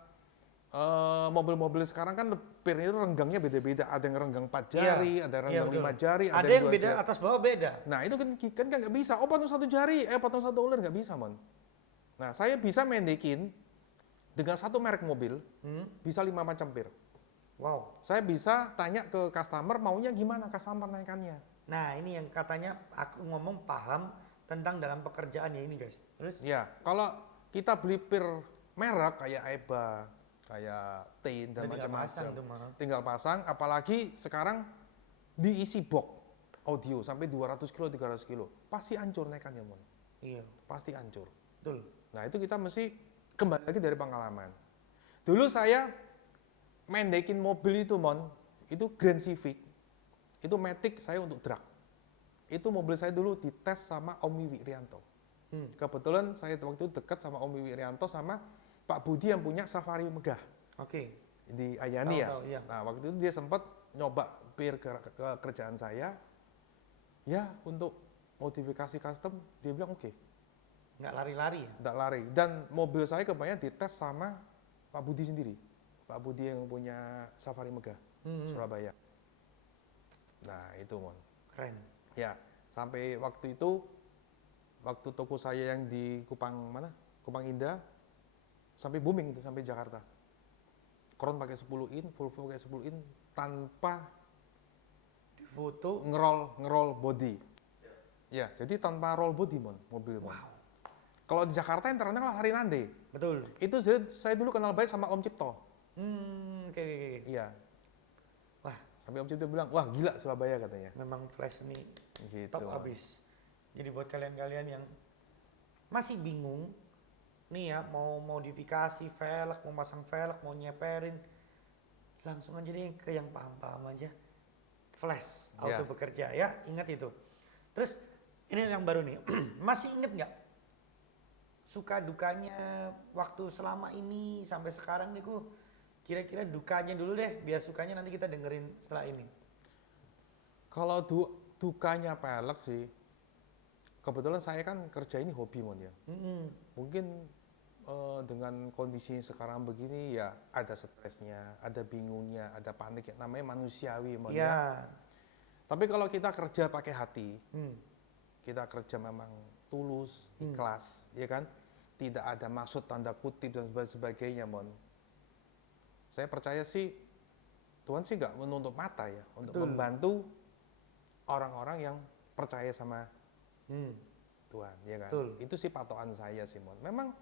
mobil-mobil sekarang kan pirnya itu renggangnya beda-beda. Ada yang renggang 4 jari, ada yang renggang 5 jari, Ada yang 2 beda jari. atas bawah beda. Nah itu kan nggak bisa. Oh potong 1 jari, potong 1 ulir nggak bisa, Mon. Nah saya bisa mendekin dengan 1 merek mobil, bisa 5 macam pir. Wow. Saya bisa tanya ke customer maunya gimana customer naikannya. Nah ini yang katanya aku ngomong paham tentang dalam pekerjaan ya ini guys. Terus? Ya, kalau kita beli pir merek kayak EBA, kayak Tain dan Udah tinggal pasang macam-macam. tuh, mah. Tinggal pasang, apalagi sekarang diisi box audio sampai 200 kilo, 300 kilo. Pasti hancur nekannya, Mon. Iya, Pasti hancur. betul. Nah, itu kita mesti kembali lagi dari pengalaman. Dulu saya mendekin mobil itu, Mon. Itu Grand Civic. Itu Matic saya untuk drag. Itu mobil saya dulu dites sama Om Wiwi Rianto. Kebetulan saya waktu itu dekat sama Om Wiwi Rianto sama Pak Budi yang punya Safari Megah Oke. di Ayani ya. Tahu, iya. Nah, waktu itu dia sempat nyoba ke kerjaan saya. Ya, untuk modifikasi custom, dia bilang oke, Nggak lari-lari ya? tidak lari. Dan mobil saya kebanyakan dites sama Pak Budi sendiri. Pak Budi yang punya Safari Megah, Surabaya. Nah, itu, Mon. Keren. Ya, sampai waktu itu, waktu toko saya yang di Kupang mana? Kupang Indah, sampai booming itu, sampai Jakarta. Crown pakai 10 in, Volvo pakai 10 in, tanpa Di foto. ngerol body. Ya, jadi tanpa roll body, Mon, mobil, Mon. Wow. Kalau di Jakarta yang terkenal Harinande. Betul. Itu saya dulu kenal baik sama Om Cipto. Oke. Iya. Wah, Sampai Om Cipto bilang, wah gila Surabaya katanya. memang Flash ini Gitu. top abis. Jadi buat kalian-kalian yang masih bingung, nih ya, mau modifikasi velg, mau pasang velg, mau nyeperin, langsung aja deh ke yang paham-paham aja. Flash, auto Ya. bekerja ya, ingat itu. Terus ini yang baru nih, masih inget nggak suka dukanya waktu selama ini sampai sekarang nih ku, kira-kira dukanya dulu deh, biar sukanya nanti kita dengerin setelah ini. Kalau dukanya pelek sih, kebetulan saya kan kerja ini hobi, Mon ya. Mungkin dengan kondisi sekarang begini ya ada stresnya, ada bingungnya, ada panik, ya namanya manusiawi, Mon ya. Iya. Tapi kalau kita kerja pakai hati, Hmm. kita kerja memang tulus, ikhlas, ya kan? Tidak ada maksud tanda kutip dan sebagainya, Mon. Saya percaya sih Tuhan sih nggak menutup mata ya untuk Betul. membantu orang-orang yang percaya sama Hmm. Tuhan, ya kan? Betul. Itu sih patokan saya sih, Mon. Memang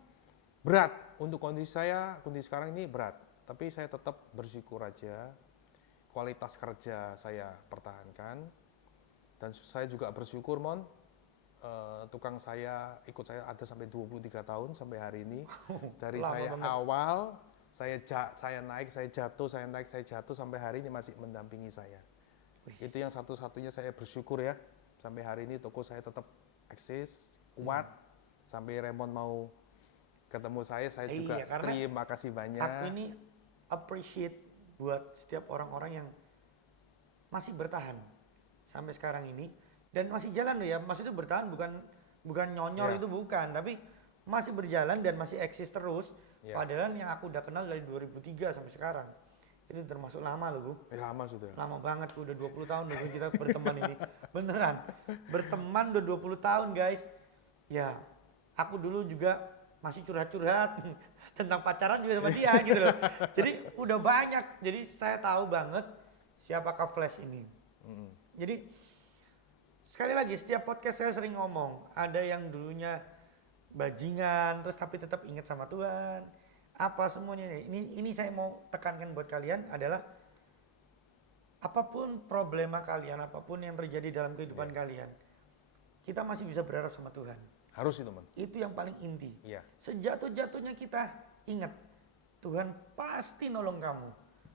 berat untuk kondisi saya, kondisi sekarang ini berat. Tapi saya tetap bersyukur aja. Kualitas kerja saya pertahankan. Dan saya juga bersyukur, Mon. Tukang saya ikut saya ada sampai 23 tahun sampai hari ini. Dari Lama saya banget. awal, saya naik, saya jatuh, saya naik, saya jatuh sampai hari ini masih mendampingi saya. Itu yang satu-satunya saya bersyukur ya. Sampai hari ini toko saya tetap eksis, kuat. Sampai Raymond mau ketemu saya juga Iya, karena terima kasih banyak. Aku ini appreciate buat setiap orang-orang yang masih bertahan sampai sekarang ini dan masih jalan loh ya. Maksudnya bertahan bukan nyonyor Ya. itu bukan, tapi masih berjalan dan masih eksis terus. Ya. Padahal yang aku udah kenal dari 2003 sampai sekarang. Itu termasuk lama loh, Bu. Lama sudah. Lama banget, udah 20 tahun loh kita berteman ini. Beneran. Berteman udah 20 tahun, guys. Ya, aku dulu juga masih curhat-curhat tentang pacaran juga sama dia gitu loh. Jadi udah banyak. Jadi saya tahu banget siapakah Flash ini. Jadi sekali lagi setiap podcast saya sering ngomong, ada yang dulunya bajingan terus tapi tetap ingat sama Tuhan. Apa semuanya ini saya mau tekankan buat kalian adalah apapun problema kalian, apapun yang terjadi dalam kehidupan kalian, kita masih bisa berharap sama Tuhan. Harus itu, Mon. Itu yang paling inti. Iya. Sejatuh-jatuhnya kita ingat, Tuhan pasti nolong kamu.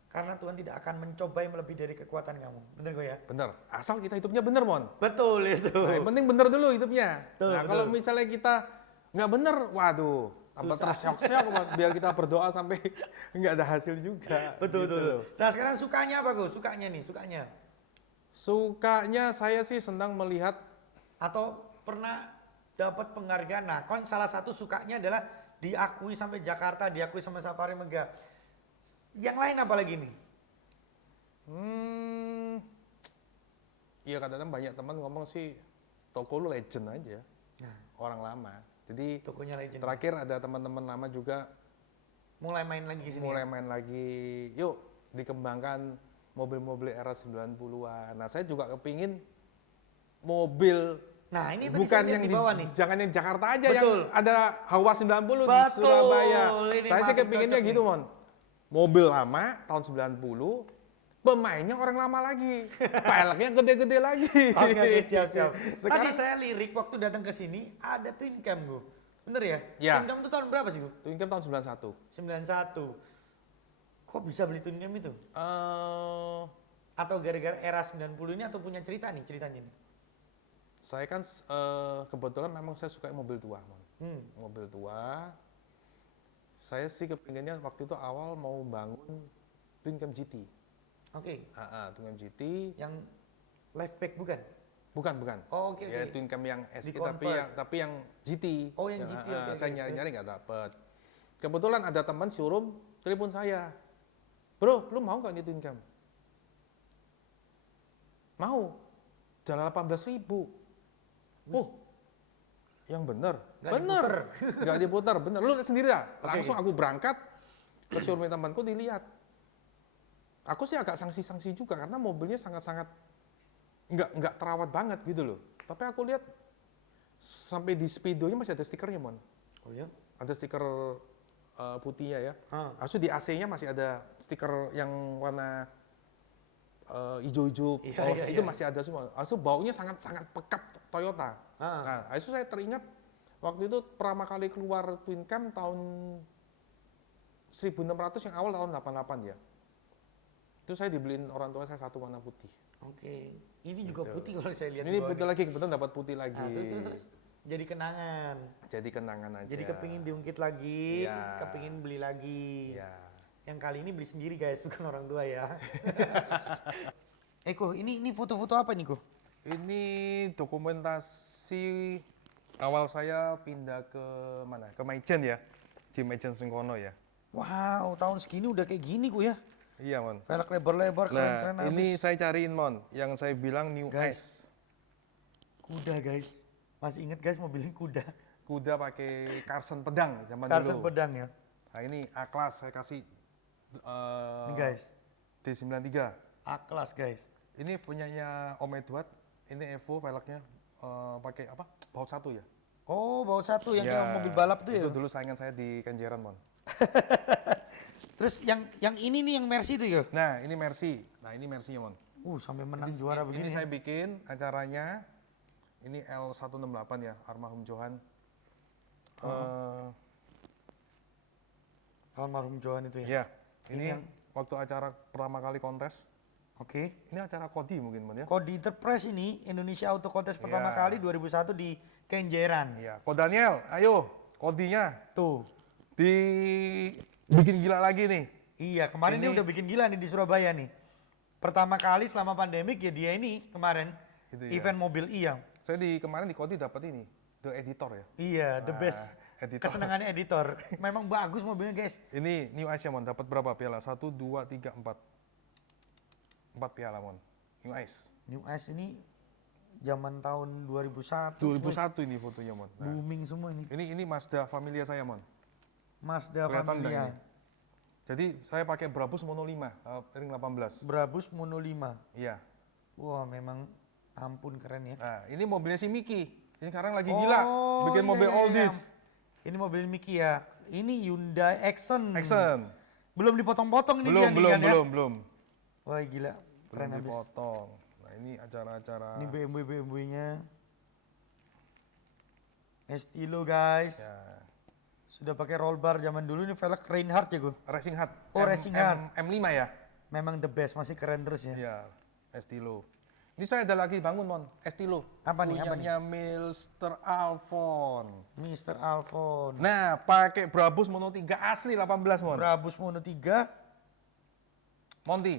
Karena Tuhan tidak akan mencobai melebihi dari kekuatan kamu. Bener kok ya? Bener. Asal kita hidupnya bener, Mon. Betul itu. Nah, yang penting bener dulu hidupnya. Betul, Nah, kalau betul. misalnya kita nggak bener, waduh, apa Susah. terseok-seok, biar kita berdoa sampai nggak ada hasil juga. Betul, gitu betul. loh. Nah sekarang sukanya apa Gus? Sukanya nih, sukanya. Sukanya saya sih senang melihat Atau pernah dapat penghargaan. Nah kan salah satu sukanya adalah diakui sampai Jakarta, diakui sama Safari Megah. Yang lain apa lagi nih? iya kadang-kadang banyak teman ngomong sih toko lu legend aja, Nah, orang lama. Jadi tokonya legend. terakhir ada teman-teman lama juga Mulai main lagi di sini. mulai Ya? main lagi, yuk dikembangkan mobil-mobil era 90-an. Nah saya juga kepingin mobil Nah ini tadi bukan saya lihat yang di bawah nih. jangan yang Jakarta aja Betul. yang ada hawa 90 di Betul, Surabaya. ini Saya sih masuk kepinginnya cocok gitu, nih. Mon. mobil lama tahun 90, pemainnya orang lama lagi, peleknya gede-gede lagi. Oke, siap. Sekarang Tadi saya lirik waktu datang ke sini ada twin cam gue. Bener ya? Ya. Twin cam itu tahun berapa sih gue? Twin Cam tahun 91. 91. Kok bisa beli twin cam itu? Eh, Atau gara-gara era 90 ini atau punya cerita nih ceritanya nih? saya kan kebetulan memang saya suka mobil tua, Mon. Mobil tua. Saya sih kepinginnya waktu itu awal mau bangun Twin Cam GT. Oke. Twin Cam GT. Yang live pack bukan? Bukan. Oh, oke. Ya Twin Cam yang SI Di-convert. tapi yang GT. Oh, yang GT, oke, Saya oke. nyari-nyari nggak dapet. Kebetulan ada teman showroom telepon saya. Bro, lu mau nggak nih Twin Cam? Mau. Jalan 18.000. Oh, yang bener. Nggak Bener. Nggak diputar, bener. Lu lihat sendiri ya. Oke. Langsung aku berangkat ke showroom temanku dilihat. Aku sih agak sanksi-sanksi juga karena mobilnya sangat-sangat nggak terawat banget gitu loh. Tapi aku lihat sampai di speedonya masih ada stikernya, Mon. Oh ya? Ada stiker putihnya ya. Ah. Di AC-nya masih ada stiker yang warna hijau-hijau. Iya, Itu iya. masih ada semua. Baunya sangat-sangat pekat Toyota. Ah. Nah, saya teringat waktu itu pertama kali keluar Twin Cam tahun 1600 yang awal tahun 88 ya. Itu saya dibeliin orang tua saya satu warna putih. Oke. Ini juga Gitu. putih kalau saya lihat. Ini di bawah putih nih. lagi, kebetulan dapat putih lagi. Nah, terus. Jadi kenangan. Jadi kenangan aja. Jadi kepingin diungkit lagi, Iya. kepingin beli lagi. Ya. Yang kali ini beli sendiri guys, bukan orang tua ya. Ko, ini foto-foto apa nih, Ko? Ini dokumentasi awal saya pindah ke mana? Ke Maijen ya. Di Maijen Sungkono ya. Wow, tahun segini udah kayak gini, Ko ya. Iya, Mon. Velg lebar-lebar, keren-keren Nah, ini habis. saya cariin, Mon. Yang saya bilang New Guys. Ice. Kuda guys. Masih inget guys mobilnya kuda. Kuda pakai Carson pedang zaman Carson dulu. pedang ya. Nah, ini A-Class saya kasih Ini guys, D93. A-Class guys. Ini punyanya Om Edward. Ini Evo velgnya pakai apa? Baut 1 ya. Oh, baut satu yang Ya, kayak mobil balap tuh ya. Itu dulu saingan saya di Kenjeran, Mon. Terus yang ini nih yang Mercy itu ya. Nah, ini Mercy. Nah, ini Mercy-nya, Mon. Sampai menang juara Ini begini. saya bikin acaranya. Ini L168 ya, almarhum Johan. Almarhum Johan itu ya. Ya, Ini ini yang- waktu acara pertama kali kontes. Oke. Ini acara Kodi mungkin, Mon ya. Kode Enterprise ini Indonesia Auto Contest pertama Ya. kali 2001 di Kenjeran. Iya, Ko Daniel, ayo Kodinya Tuh. bikin gila lagi nih. Iya, kemarin dia Ini- udah bikin gila nih di Surabaya nih. Pertama kali selama pandemik ya dia ini kemarin Gitu ya. event mobil iya. Saya kemarin di Kodi dapat ini, The Editor ya. Iya, the Nah, best. editor. Kesenangannya editor. Memang bagus mobilnya, guys. Ini New Ice ya, Mon, dapat berapa piala? 1, 2, 3, 4. 4 piala, Mon. New Ice. New Ice ini zaman tahun 2001. 2001 ini fotonya, Mon. Nah, Booming semua ini. ini Mazda Familia saya, Mon. Mazda Kelihatan nggak Familia. ini? Jadi saya pakai Brabus Mono 5, ring 18. Brabus Mono 5. Iya. Wah, memang ampun keren ya. Nah, ini mobilnya si Miki. Ini sekarang lagi Oh, gila, bikin iya, mobil iya, iya. oldies. Ini mobil Miki ya. Ini Hyundai Accent. Accent. Belum dipotong-potong ini dia nih kan ya. Belum. Wah, gila. Keren Belum habis. dipotong. Nah, ini acara-acara. Ini BMW-nya. Estilo guys. Ya. Sudah pakai roll bar zaman dulu ini velg Reinhardt ya gue. Racing Heart. Oh, Racing Heart. M5 ya? Memang the best, masih keren terus ya. Iya, Estilo. Ini saya ada lagi bangun, Mon. Estilo. Apa nih, apa Punyanya Mr. Alphon. Mr. Alphon. Nah, pakai Brabus Mono 3 asli 18, Mon. Brabus Mono 3, Monty.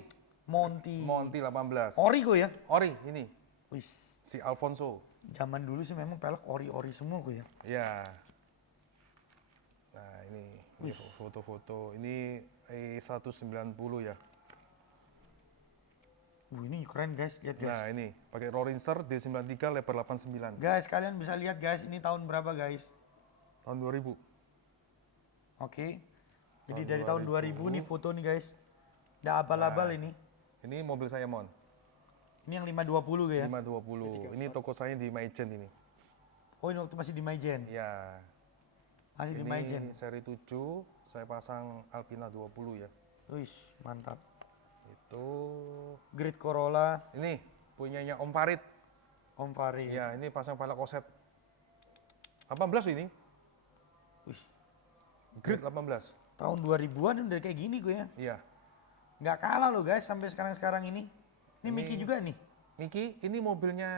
Monty. Monty 18. Ori gue ya. Ori, ini. Wis, Si Alfonso. zaman dulu sih memang velg ori-ori semua gue ya. Ya. Nah, ini foto-foto. Ini E190 ya. Ini keren guys, lihat guys. Nah, ini pakai Rorinser D93 lebar 89 Guys, kalian bisa lihat guys, ini tahun berapa guys? tahun 2000. Oke. Jadi Tahun dari tahun 2000 nih foto nih guys. Udah abal-abal ini. Ini mobil saya, Mon. Ini yang 520 gue ya. 520. Ini toko saya di Maijen ini. Oh, ini waktu masih di Maijen. Ya. Masih di Maijen. Ini seri 7, saya pasang Alpina 20 ya. Wih, mantap. Itu Grid Corolla, ini punyanya Om Farid. Om Farid. Ya, ini pasang velg offset. 18 ini. Wih, Grid 18. tahun 2000-an udah kayak gini gue ya. Iya. Nggak kalah loh guys sampai sekarang ini. Ini Mickey juga nih. Miki, ini mobilnya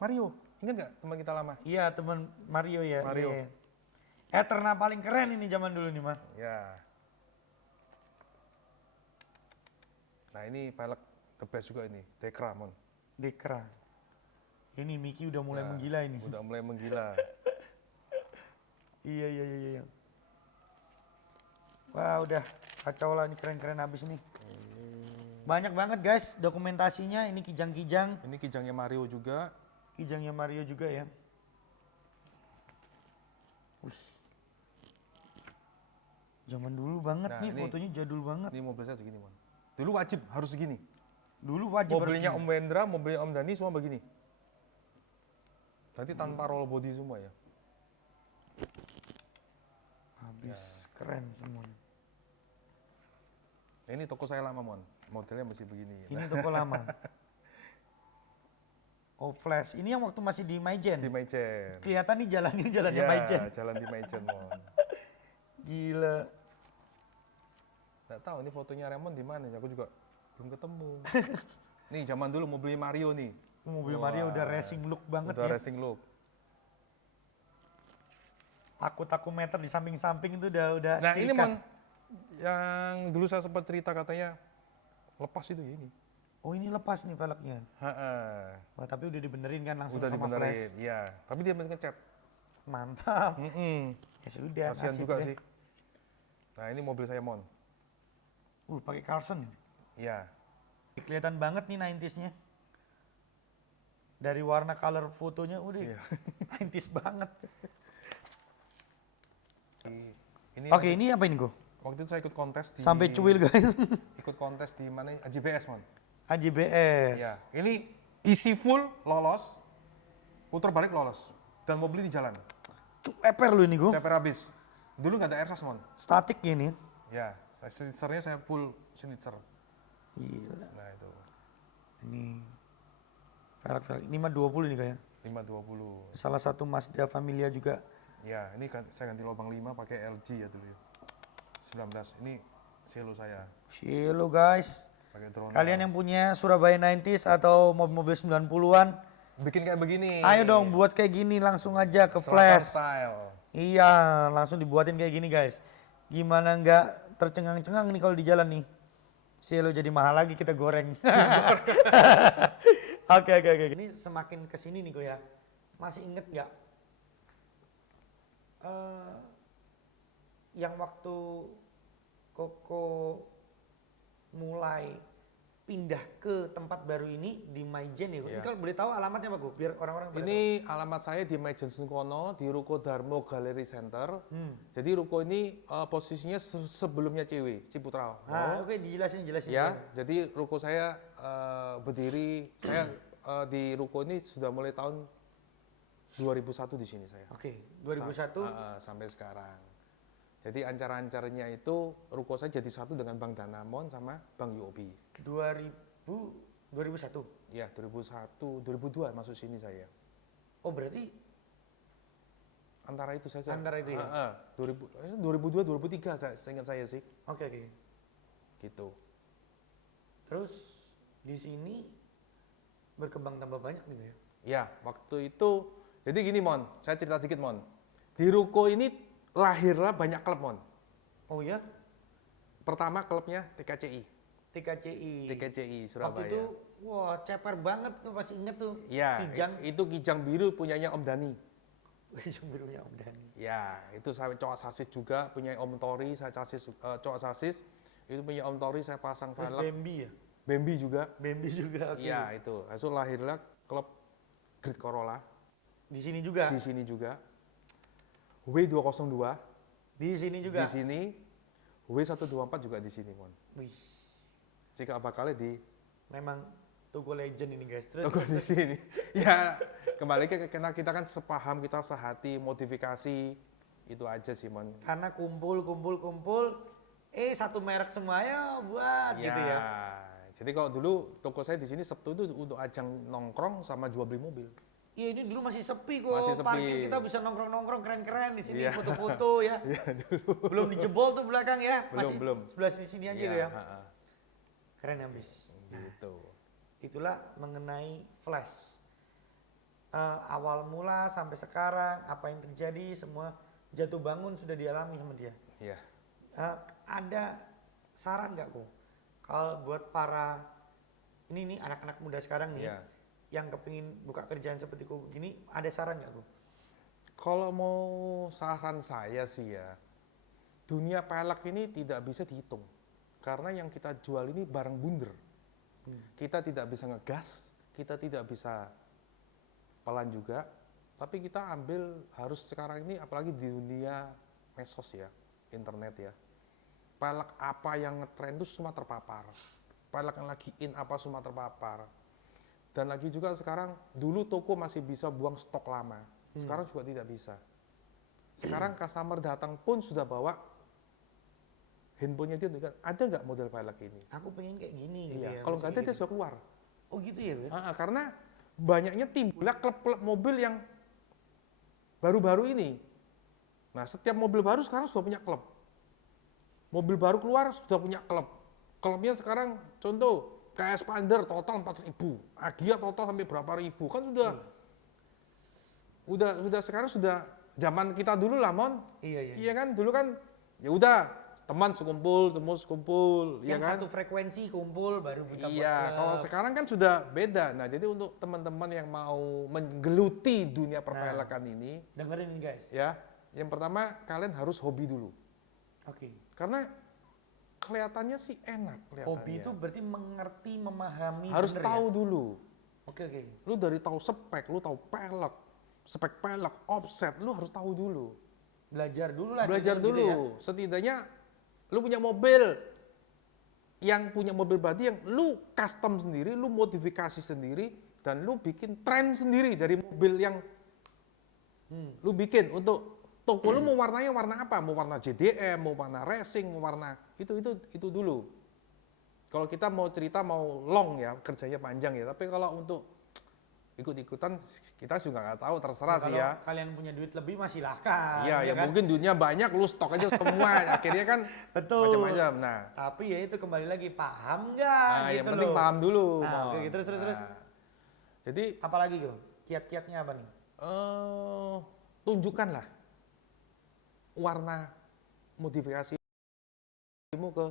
Mario. Ingat nggak teman kita lama? Iya teman Mario ya. Mario. Iya. Eterna paling keren ini zaman dulu nih Mas. Ya. Nah ini velg the best juga ini, Dekra mon. Dekra. Ini Mickey udah mulai Ya, menggila ini. Udah mulai menggila. Iya. Wah udah kacau lah ini keren-keren habis nih. Banyak banget guys dokumentasinya. Ini kijang-kijang. Ini kijangnya Mario juga. Kijangnya Mario juga ya. Wih. Zaman dulu banget Nah, nih ini- fotonya jadul banget. Ini mobil saya segini mon. Dulu wajib harus segini. Dulu wajib harus Mobilnya gini. Om Wendra, mobilnya Om Dani semua begini. Nanti tanpa roll body semua ya. Habis keren semuanya. Nah, ini toko saya lama mon. Modelnya masih begini. Ini toko lama. Oh flash. Ini yang waktu masih di Maijen. Di Maijen. Kelihatan nih jalannya jalannya Ya, Maijen. jalan di Maijen mon. Gila. Nggak tahu ini fotonya Raymond di mana ya, aku juga belum ketemu. Nih zaman dulu mobil Mario nih. Mobil Wah, Mario udah racing look banget udah ya. racing look. Taku-taku meter di samping-samping itu udah Nah ciri ini mon, khas. yang dulu saya sempat cerita katanya lepas itu gini. Oh ini lepas nih velgnya. Wah tapi udah dibenerin kan langsung Udah sama dibenerin, flash. iya. Tapi dia masih ngecat. Mantap. Ya sudah, Kasihan nasib juga deh. sih. Nah ini mobil saya mon. Pakai Carlson. Iya. Kelihatan banget nih 90s-nya. Dari warna color fotonya udah Iya. 90s banget. Ini Oke, ini apa ini Go? waktu itu saya ikut kontes di Sampai cuil guys. ikut kontes di mana? AJBS mon. AJBS. Iya. Ini isi full lolos, putar balik lolos, dan mobil di jalan. Eper lu ini Go. Ceper habis. Dulu nggak ada airsas mon. Statik ini. Ya, snitchernya saya full snitcher. Gila. Nah itu Ini velg-velg. Ini mah 20 nih kayak. 520. Salah satu Mazda Familia juga. Ya, ini saya ganti lubang 5 pakai LG ya dulu ya. 19. Ini selo saya Cielo guys. pakai drone. Kalian yang punya Surabaya 90s atau mobil-mobil 90-an, bikin kayak begini. ayo dong buat kayak gini langsung aja ke Selatan flash. style. Iya, langsung dibuatin kayak gini guys. Gimana nggak tercengang-cengang nih kalau di jalan nih. Cielo jadi mahal lagi kita goreng. Oke. Ini semakin kesini nih kok ya. Masih inget nggak? Yang waktu Koko mulai pindah ke tempat baru ini di Maijen ya. Ini Iya. kalau boleh tahu alamatnya apa Gu? Biar orang-orang pada Ini alamat saya di Maijen Sungkono di Ruko Darmo Gallery Center. tahu. Jadi ruko ini posisinya sebelumnya Ciputra. Nah, oke dijelasin. Ya, jadi ruko saya berdiri, saya di ruko ini sudah mulai tahun 2001 di sini saya. Oke, 2001. Sampai sekarang. Jadi ancar-ancarnya itu ruko saya jadi satu dengan Bank Danamon sama Bank UOB. 2001. Ya, 2001, 2002 masuk sini saya. Oh, berarti Antara itu saya. Antara itu ya? 2002, 2003 saya ingat saya sih. oke. Gitu. Terus di sini berkembang tambah banyak gitu ya. Ya, waktu itu, jadi gini Mon, saya cerita dikit Mon. Di ruko ini lahirlah banyak klub Mon. Oh ya, Pertama klubnya TKCI. TKCI. Surabaya. Waktu itu wah ceper banget tuh pasti inget tuh. Ya, Kijang. itu Kijang biru punyanya Om Dani. Kijang birunya Om Dani. Ya, itu saya cowok sasis juga, punya Om Tori, saya cowok sasis. Itu punya Om Tori, saya pasang Terus velg. Bambi ya. Bambi juga. Bambi juga. Oke. Iya, itu. Lalu lahirlah klub Grid Corolla Di sini juga. di sini juga. W202 Di sini juga. di sini. W124 juga di sini, Mon. Wih, Cikal bakalnya di memang Tugu Legend ini guys. Terus toko di sini. Ya, kembali ke kita kan sepaham, kita sehati, modifikasi itu aja sih, Mon. karena kumpul, satu merek semua ya buat Ya, gitu ya. jadi kalau dulu toko saya di sini Sabtu itu untuk ajang nongkrong sama jual beli mobil. Iya ini dulu masih sepi kok, Masih sepi. parkir kita bisa nongkrong-nongkrong keren-keren di sini, Iya. foto-foto ya. Iya dulu. Belum dijebol tuh belakang ya, masih Belum. sebelah sini aja Iya, tuh ya. ha-ha. Keren habis. Gitu. Itulah mengenai Flash. Awal mula sampai sekarang apa yang terjadi semua jatuh bangun sudah dialami sama dia. Iya. Ada saran nggak kok kalau buat para ini nih anak-anak muda sekarang nih Iya. yang kepingin buka kerjaan seperti kok begini, ada saran nggak kok? Kalau mau saran saya sih ya, dunia pelek ini tidak bisa dihitung. Karena yang kita jual ini barang bundar. Kita tidak bisa ngegas, kita tidak bisa pelan juga, tapi kita ambil harus sekarang ini apalagi di dunia medsos ya, internet ya. Pelek apa yang ngetren itu semua terpapar. Pelek yang lagi in apa semua terpapar. Dan lagi juga sekarang, dulu toko masih bisa buang stok lama, sekarang juga tidak bisa. Sekarang customer datang pun sudah bawa handphonenya dia, ada nggak model pelek ini? Aku pengen kayak gini gitu Iya, ya. kalau nggak ada maksudnya dia gitu. sudah keluar. Oh gitu ya, Ber? Karena banyaknya timbulnya klub-klub mobil yang baru-baru ini. Nah, setiap mobil baru sekarang sudah punya klub. Mobil baru keluar sudah punya klub. Klubnya sekarang contoh kayak Expander total 4.000, Agia total sampai berapa ribu. Kan sudah sekarang sudah zaman kita dulu lah, Mon. Iya. Iya kan, dulu kan ya udah teman sekumpul, semua sekumpul, ya Yang kan? satu frekuensi kumpul baru buka Iya, kalau sekarang kan sudah beda. Nah, jadi untuk teman-teman yang mau menggeluti dunia perpelekan ini, dengerin ini guys. ya, yang pertama kalian harus hobi dulu. Oke. Karena kelihatannya sih enak kelihatannya. Hobi itu berarti mengerti, memahami. harus bener tahu ya? dulu. Oke. Lu dari tahu spek, lu tahu pelek, spek pelek, offset, lu harus tahu dulu. Belajar dulu lah. Belajar gitu dulu. ya. Setidaknya lu punya mobil, yang punya mobil body yang lu custom sendiri, lu modifikasi sendiri, dan lu bikin tren sendiri dari mobil yang lu bikin untuk toko lu mau warnanya warna apa? Mau warna JDM, mau warna racing, mau warna itu dulu. Kalau kita mau cerita mau long ya, kerjanya panjang ya. Tapi kalau untuk ikut-ikutan kita juga nggak tahu, terserah sih ya. Kalau kalian punya duit lebih mah silakan. Iya, ya kan? mungkin duitnya banyak, lu stok aja semua. Akhirnya kan Betul. macam-macam. Nah, Tapi ya itu kembali lagi paham nggak? yang gitu penting loh. paham dulu. Nah, Mon. oke, terus. Jadi Apalagi tuh? Kiat-kiatnya apa nih? tunjukkanlah warna modifikasimu ke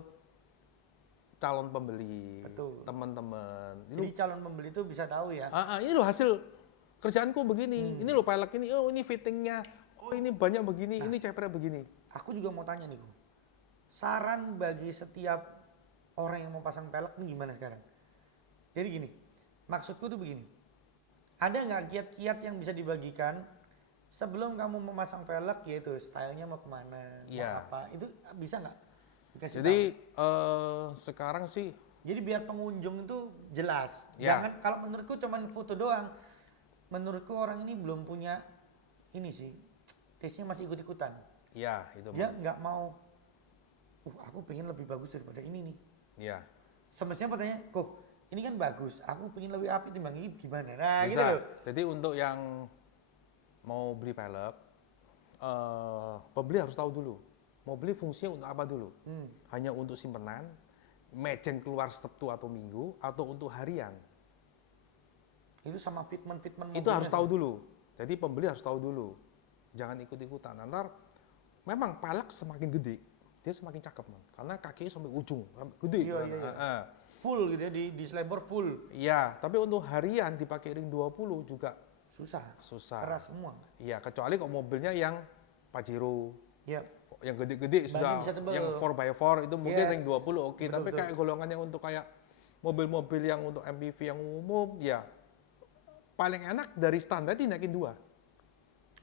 calon pembeli, Betul. teman-teman. Jadi calon pembeli itu bisa tahu ya. Ini loh hasil kerjaanku begini, ini loh pelek ini, oh ini fittingnya, oh ini banyak begini, ini cepernya begini. Aku juga mau tanya nih, Gu. Saran bagi setiap orang yang mau pasang pelek ini gimana sekarang? Jadi gini, maksudku tuh begini. Ada nggak kiat-kiat yang bisa dibagikan sebelum kamu memasang velg, yaitu stylenya mau kemana, Iya. mau apa, itu bisa nggak? Dikasih Jadi tahu. sekarang sih Jadi biar pengunjung itu jelas. Ya. Jangan, kalau menurutku cuman foto doang. Menurutku orang ini belum punya ini sih, taste-nya masih ikut-ikutan. ya itu. Dia nggak mau, aku pengen lebih bagus daripada ini nih. Ya. Semestinya pertanyaan, kok ini kan bagus, aku pengen lebih apik timbang ini gimana? Nah Bisa. gitu loh. Jadi untuk yang mau beli pelek, pembeli harus tahu dulu. Mau beli fungsinya untuk apa dulu? Hanya untuk simpenan, meceng keluar Sabtu atau Minggu, atau untuk harian. Itu sama fitment Itu harus tahu dulu. Jadi pembeli harus tahu dulu. Jangan ikut-ikutan. Nanti memang pelek semakin gede, dia semakin cakep, Man. Karena kakinya sampai ujung, sampai gede. Iya, kan. iya. Full gitu ya, di selebor full. Iya, tapi untuk harian dipakai ring 20 juga Susah, susah. keras semua. Iya, kecuali kok mobilnya yang Pajero, Iya. yang gede-gede Bannya sudah, bisa tebel. yang 4x4 itu mungkin Yes. ring 20 oke, Betul, tapi betul. kayak golongan yang untuk kayak mobil-mobil yang untuk MPV yang umum, ya paling enak dari standar dinaikin 2.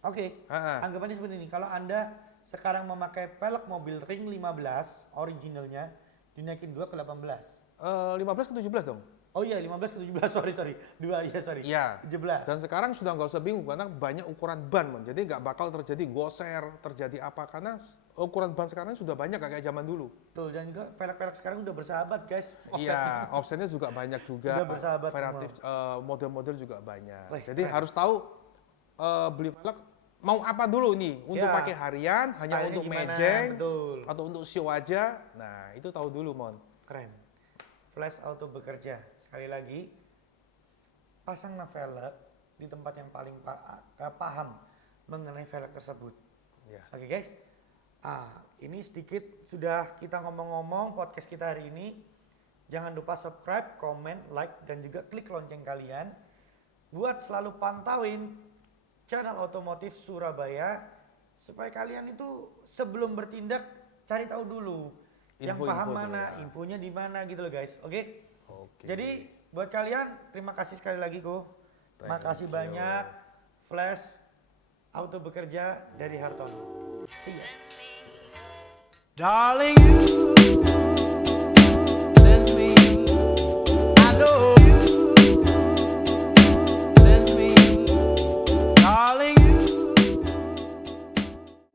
Oke, anggapannya seperti ini. Kalau Anda sekarang memakai pelek mobil ring 15 originalnya, dinaikin 2 ke 18. 15 ke 17 dong. Oh iya 15 ke 17, sorry. 2 iya sorry. Iya. 17. Dan sekarang sudah nggak usah bingung karena banyak ukuran ban, Mon. Jadi nggak bakal terjadi goser, terjadi apa karena ukuran ban sekarang sudah banyak nggak kayak zaman dulu. Betul, dan juga velg-velg sekarang udah bersahabat guys. Iya, offsetnya juga banyak juga. Udah bersahabat variatif model-model juga banyak. Wih, Jadi keren. harus tahu beli velg mau apa dulu nih? Untuk Ya. pakai harian, hanya Stylenya untuk gimana, mejeng, betul. atau untuk show aja. Nah, itu tahu dulu, Mon. Keren. Flash auto bekerja. Sekali lagi, pasang velg di tempat yang paling paham mengenai velg tersebut. Ya. Oke guys, ini sedikit sudah kita ngomong-ngomong podcast kita hari ini. Jangan lupa subscribe, comment, like, dan juga klik lonceng kalian buat selalu pantauin channel otomotif Surabaya supaya kalian itu sebelum bertindak cari tahu dulu yang paham Info-info mana, dulu ya. infonya di mana gitu loh guys. Oke? Oke. Jadi buat kalian terima kasih sekali lagi Ko. Thank Makasih you. banyak Flash Auto Bekerja dari Hartono. See ya. Darling, you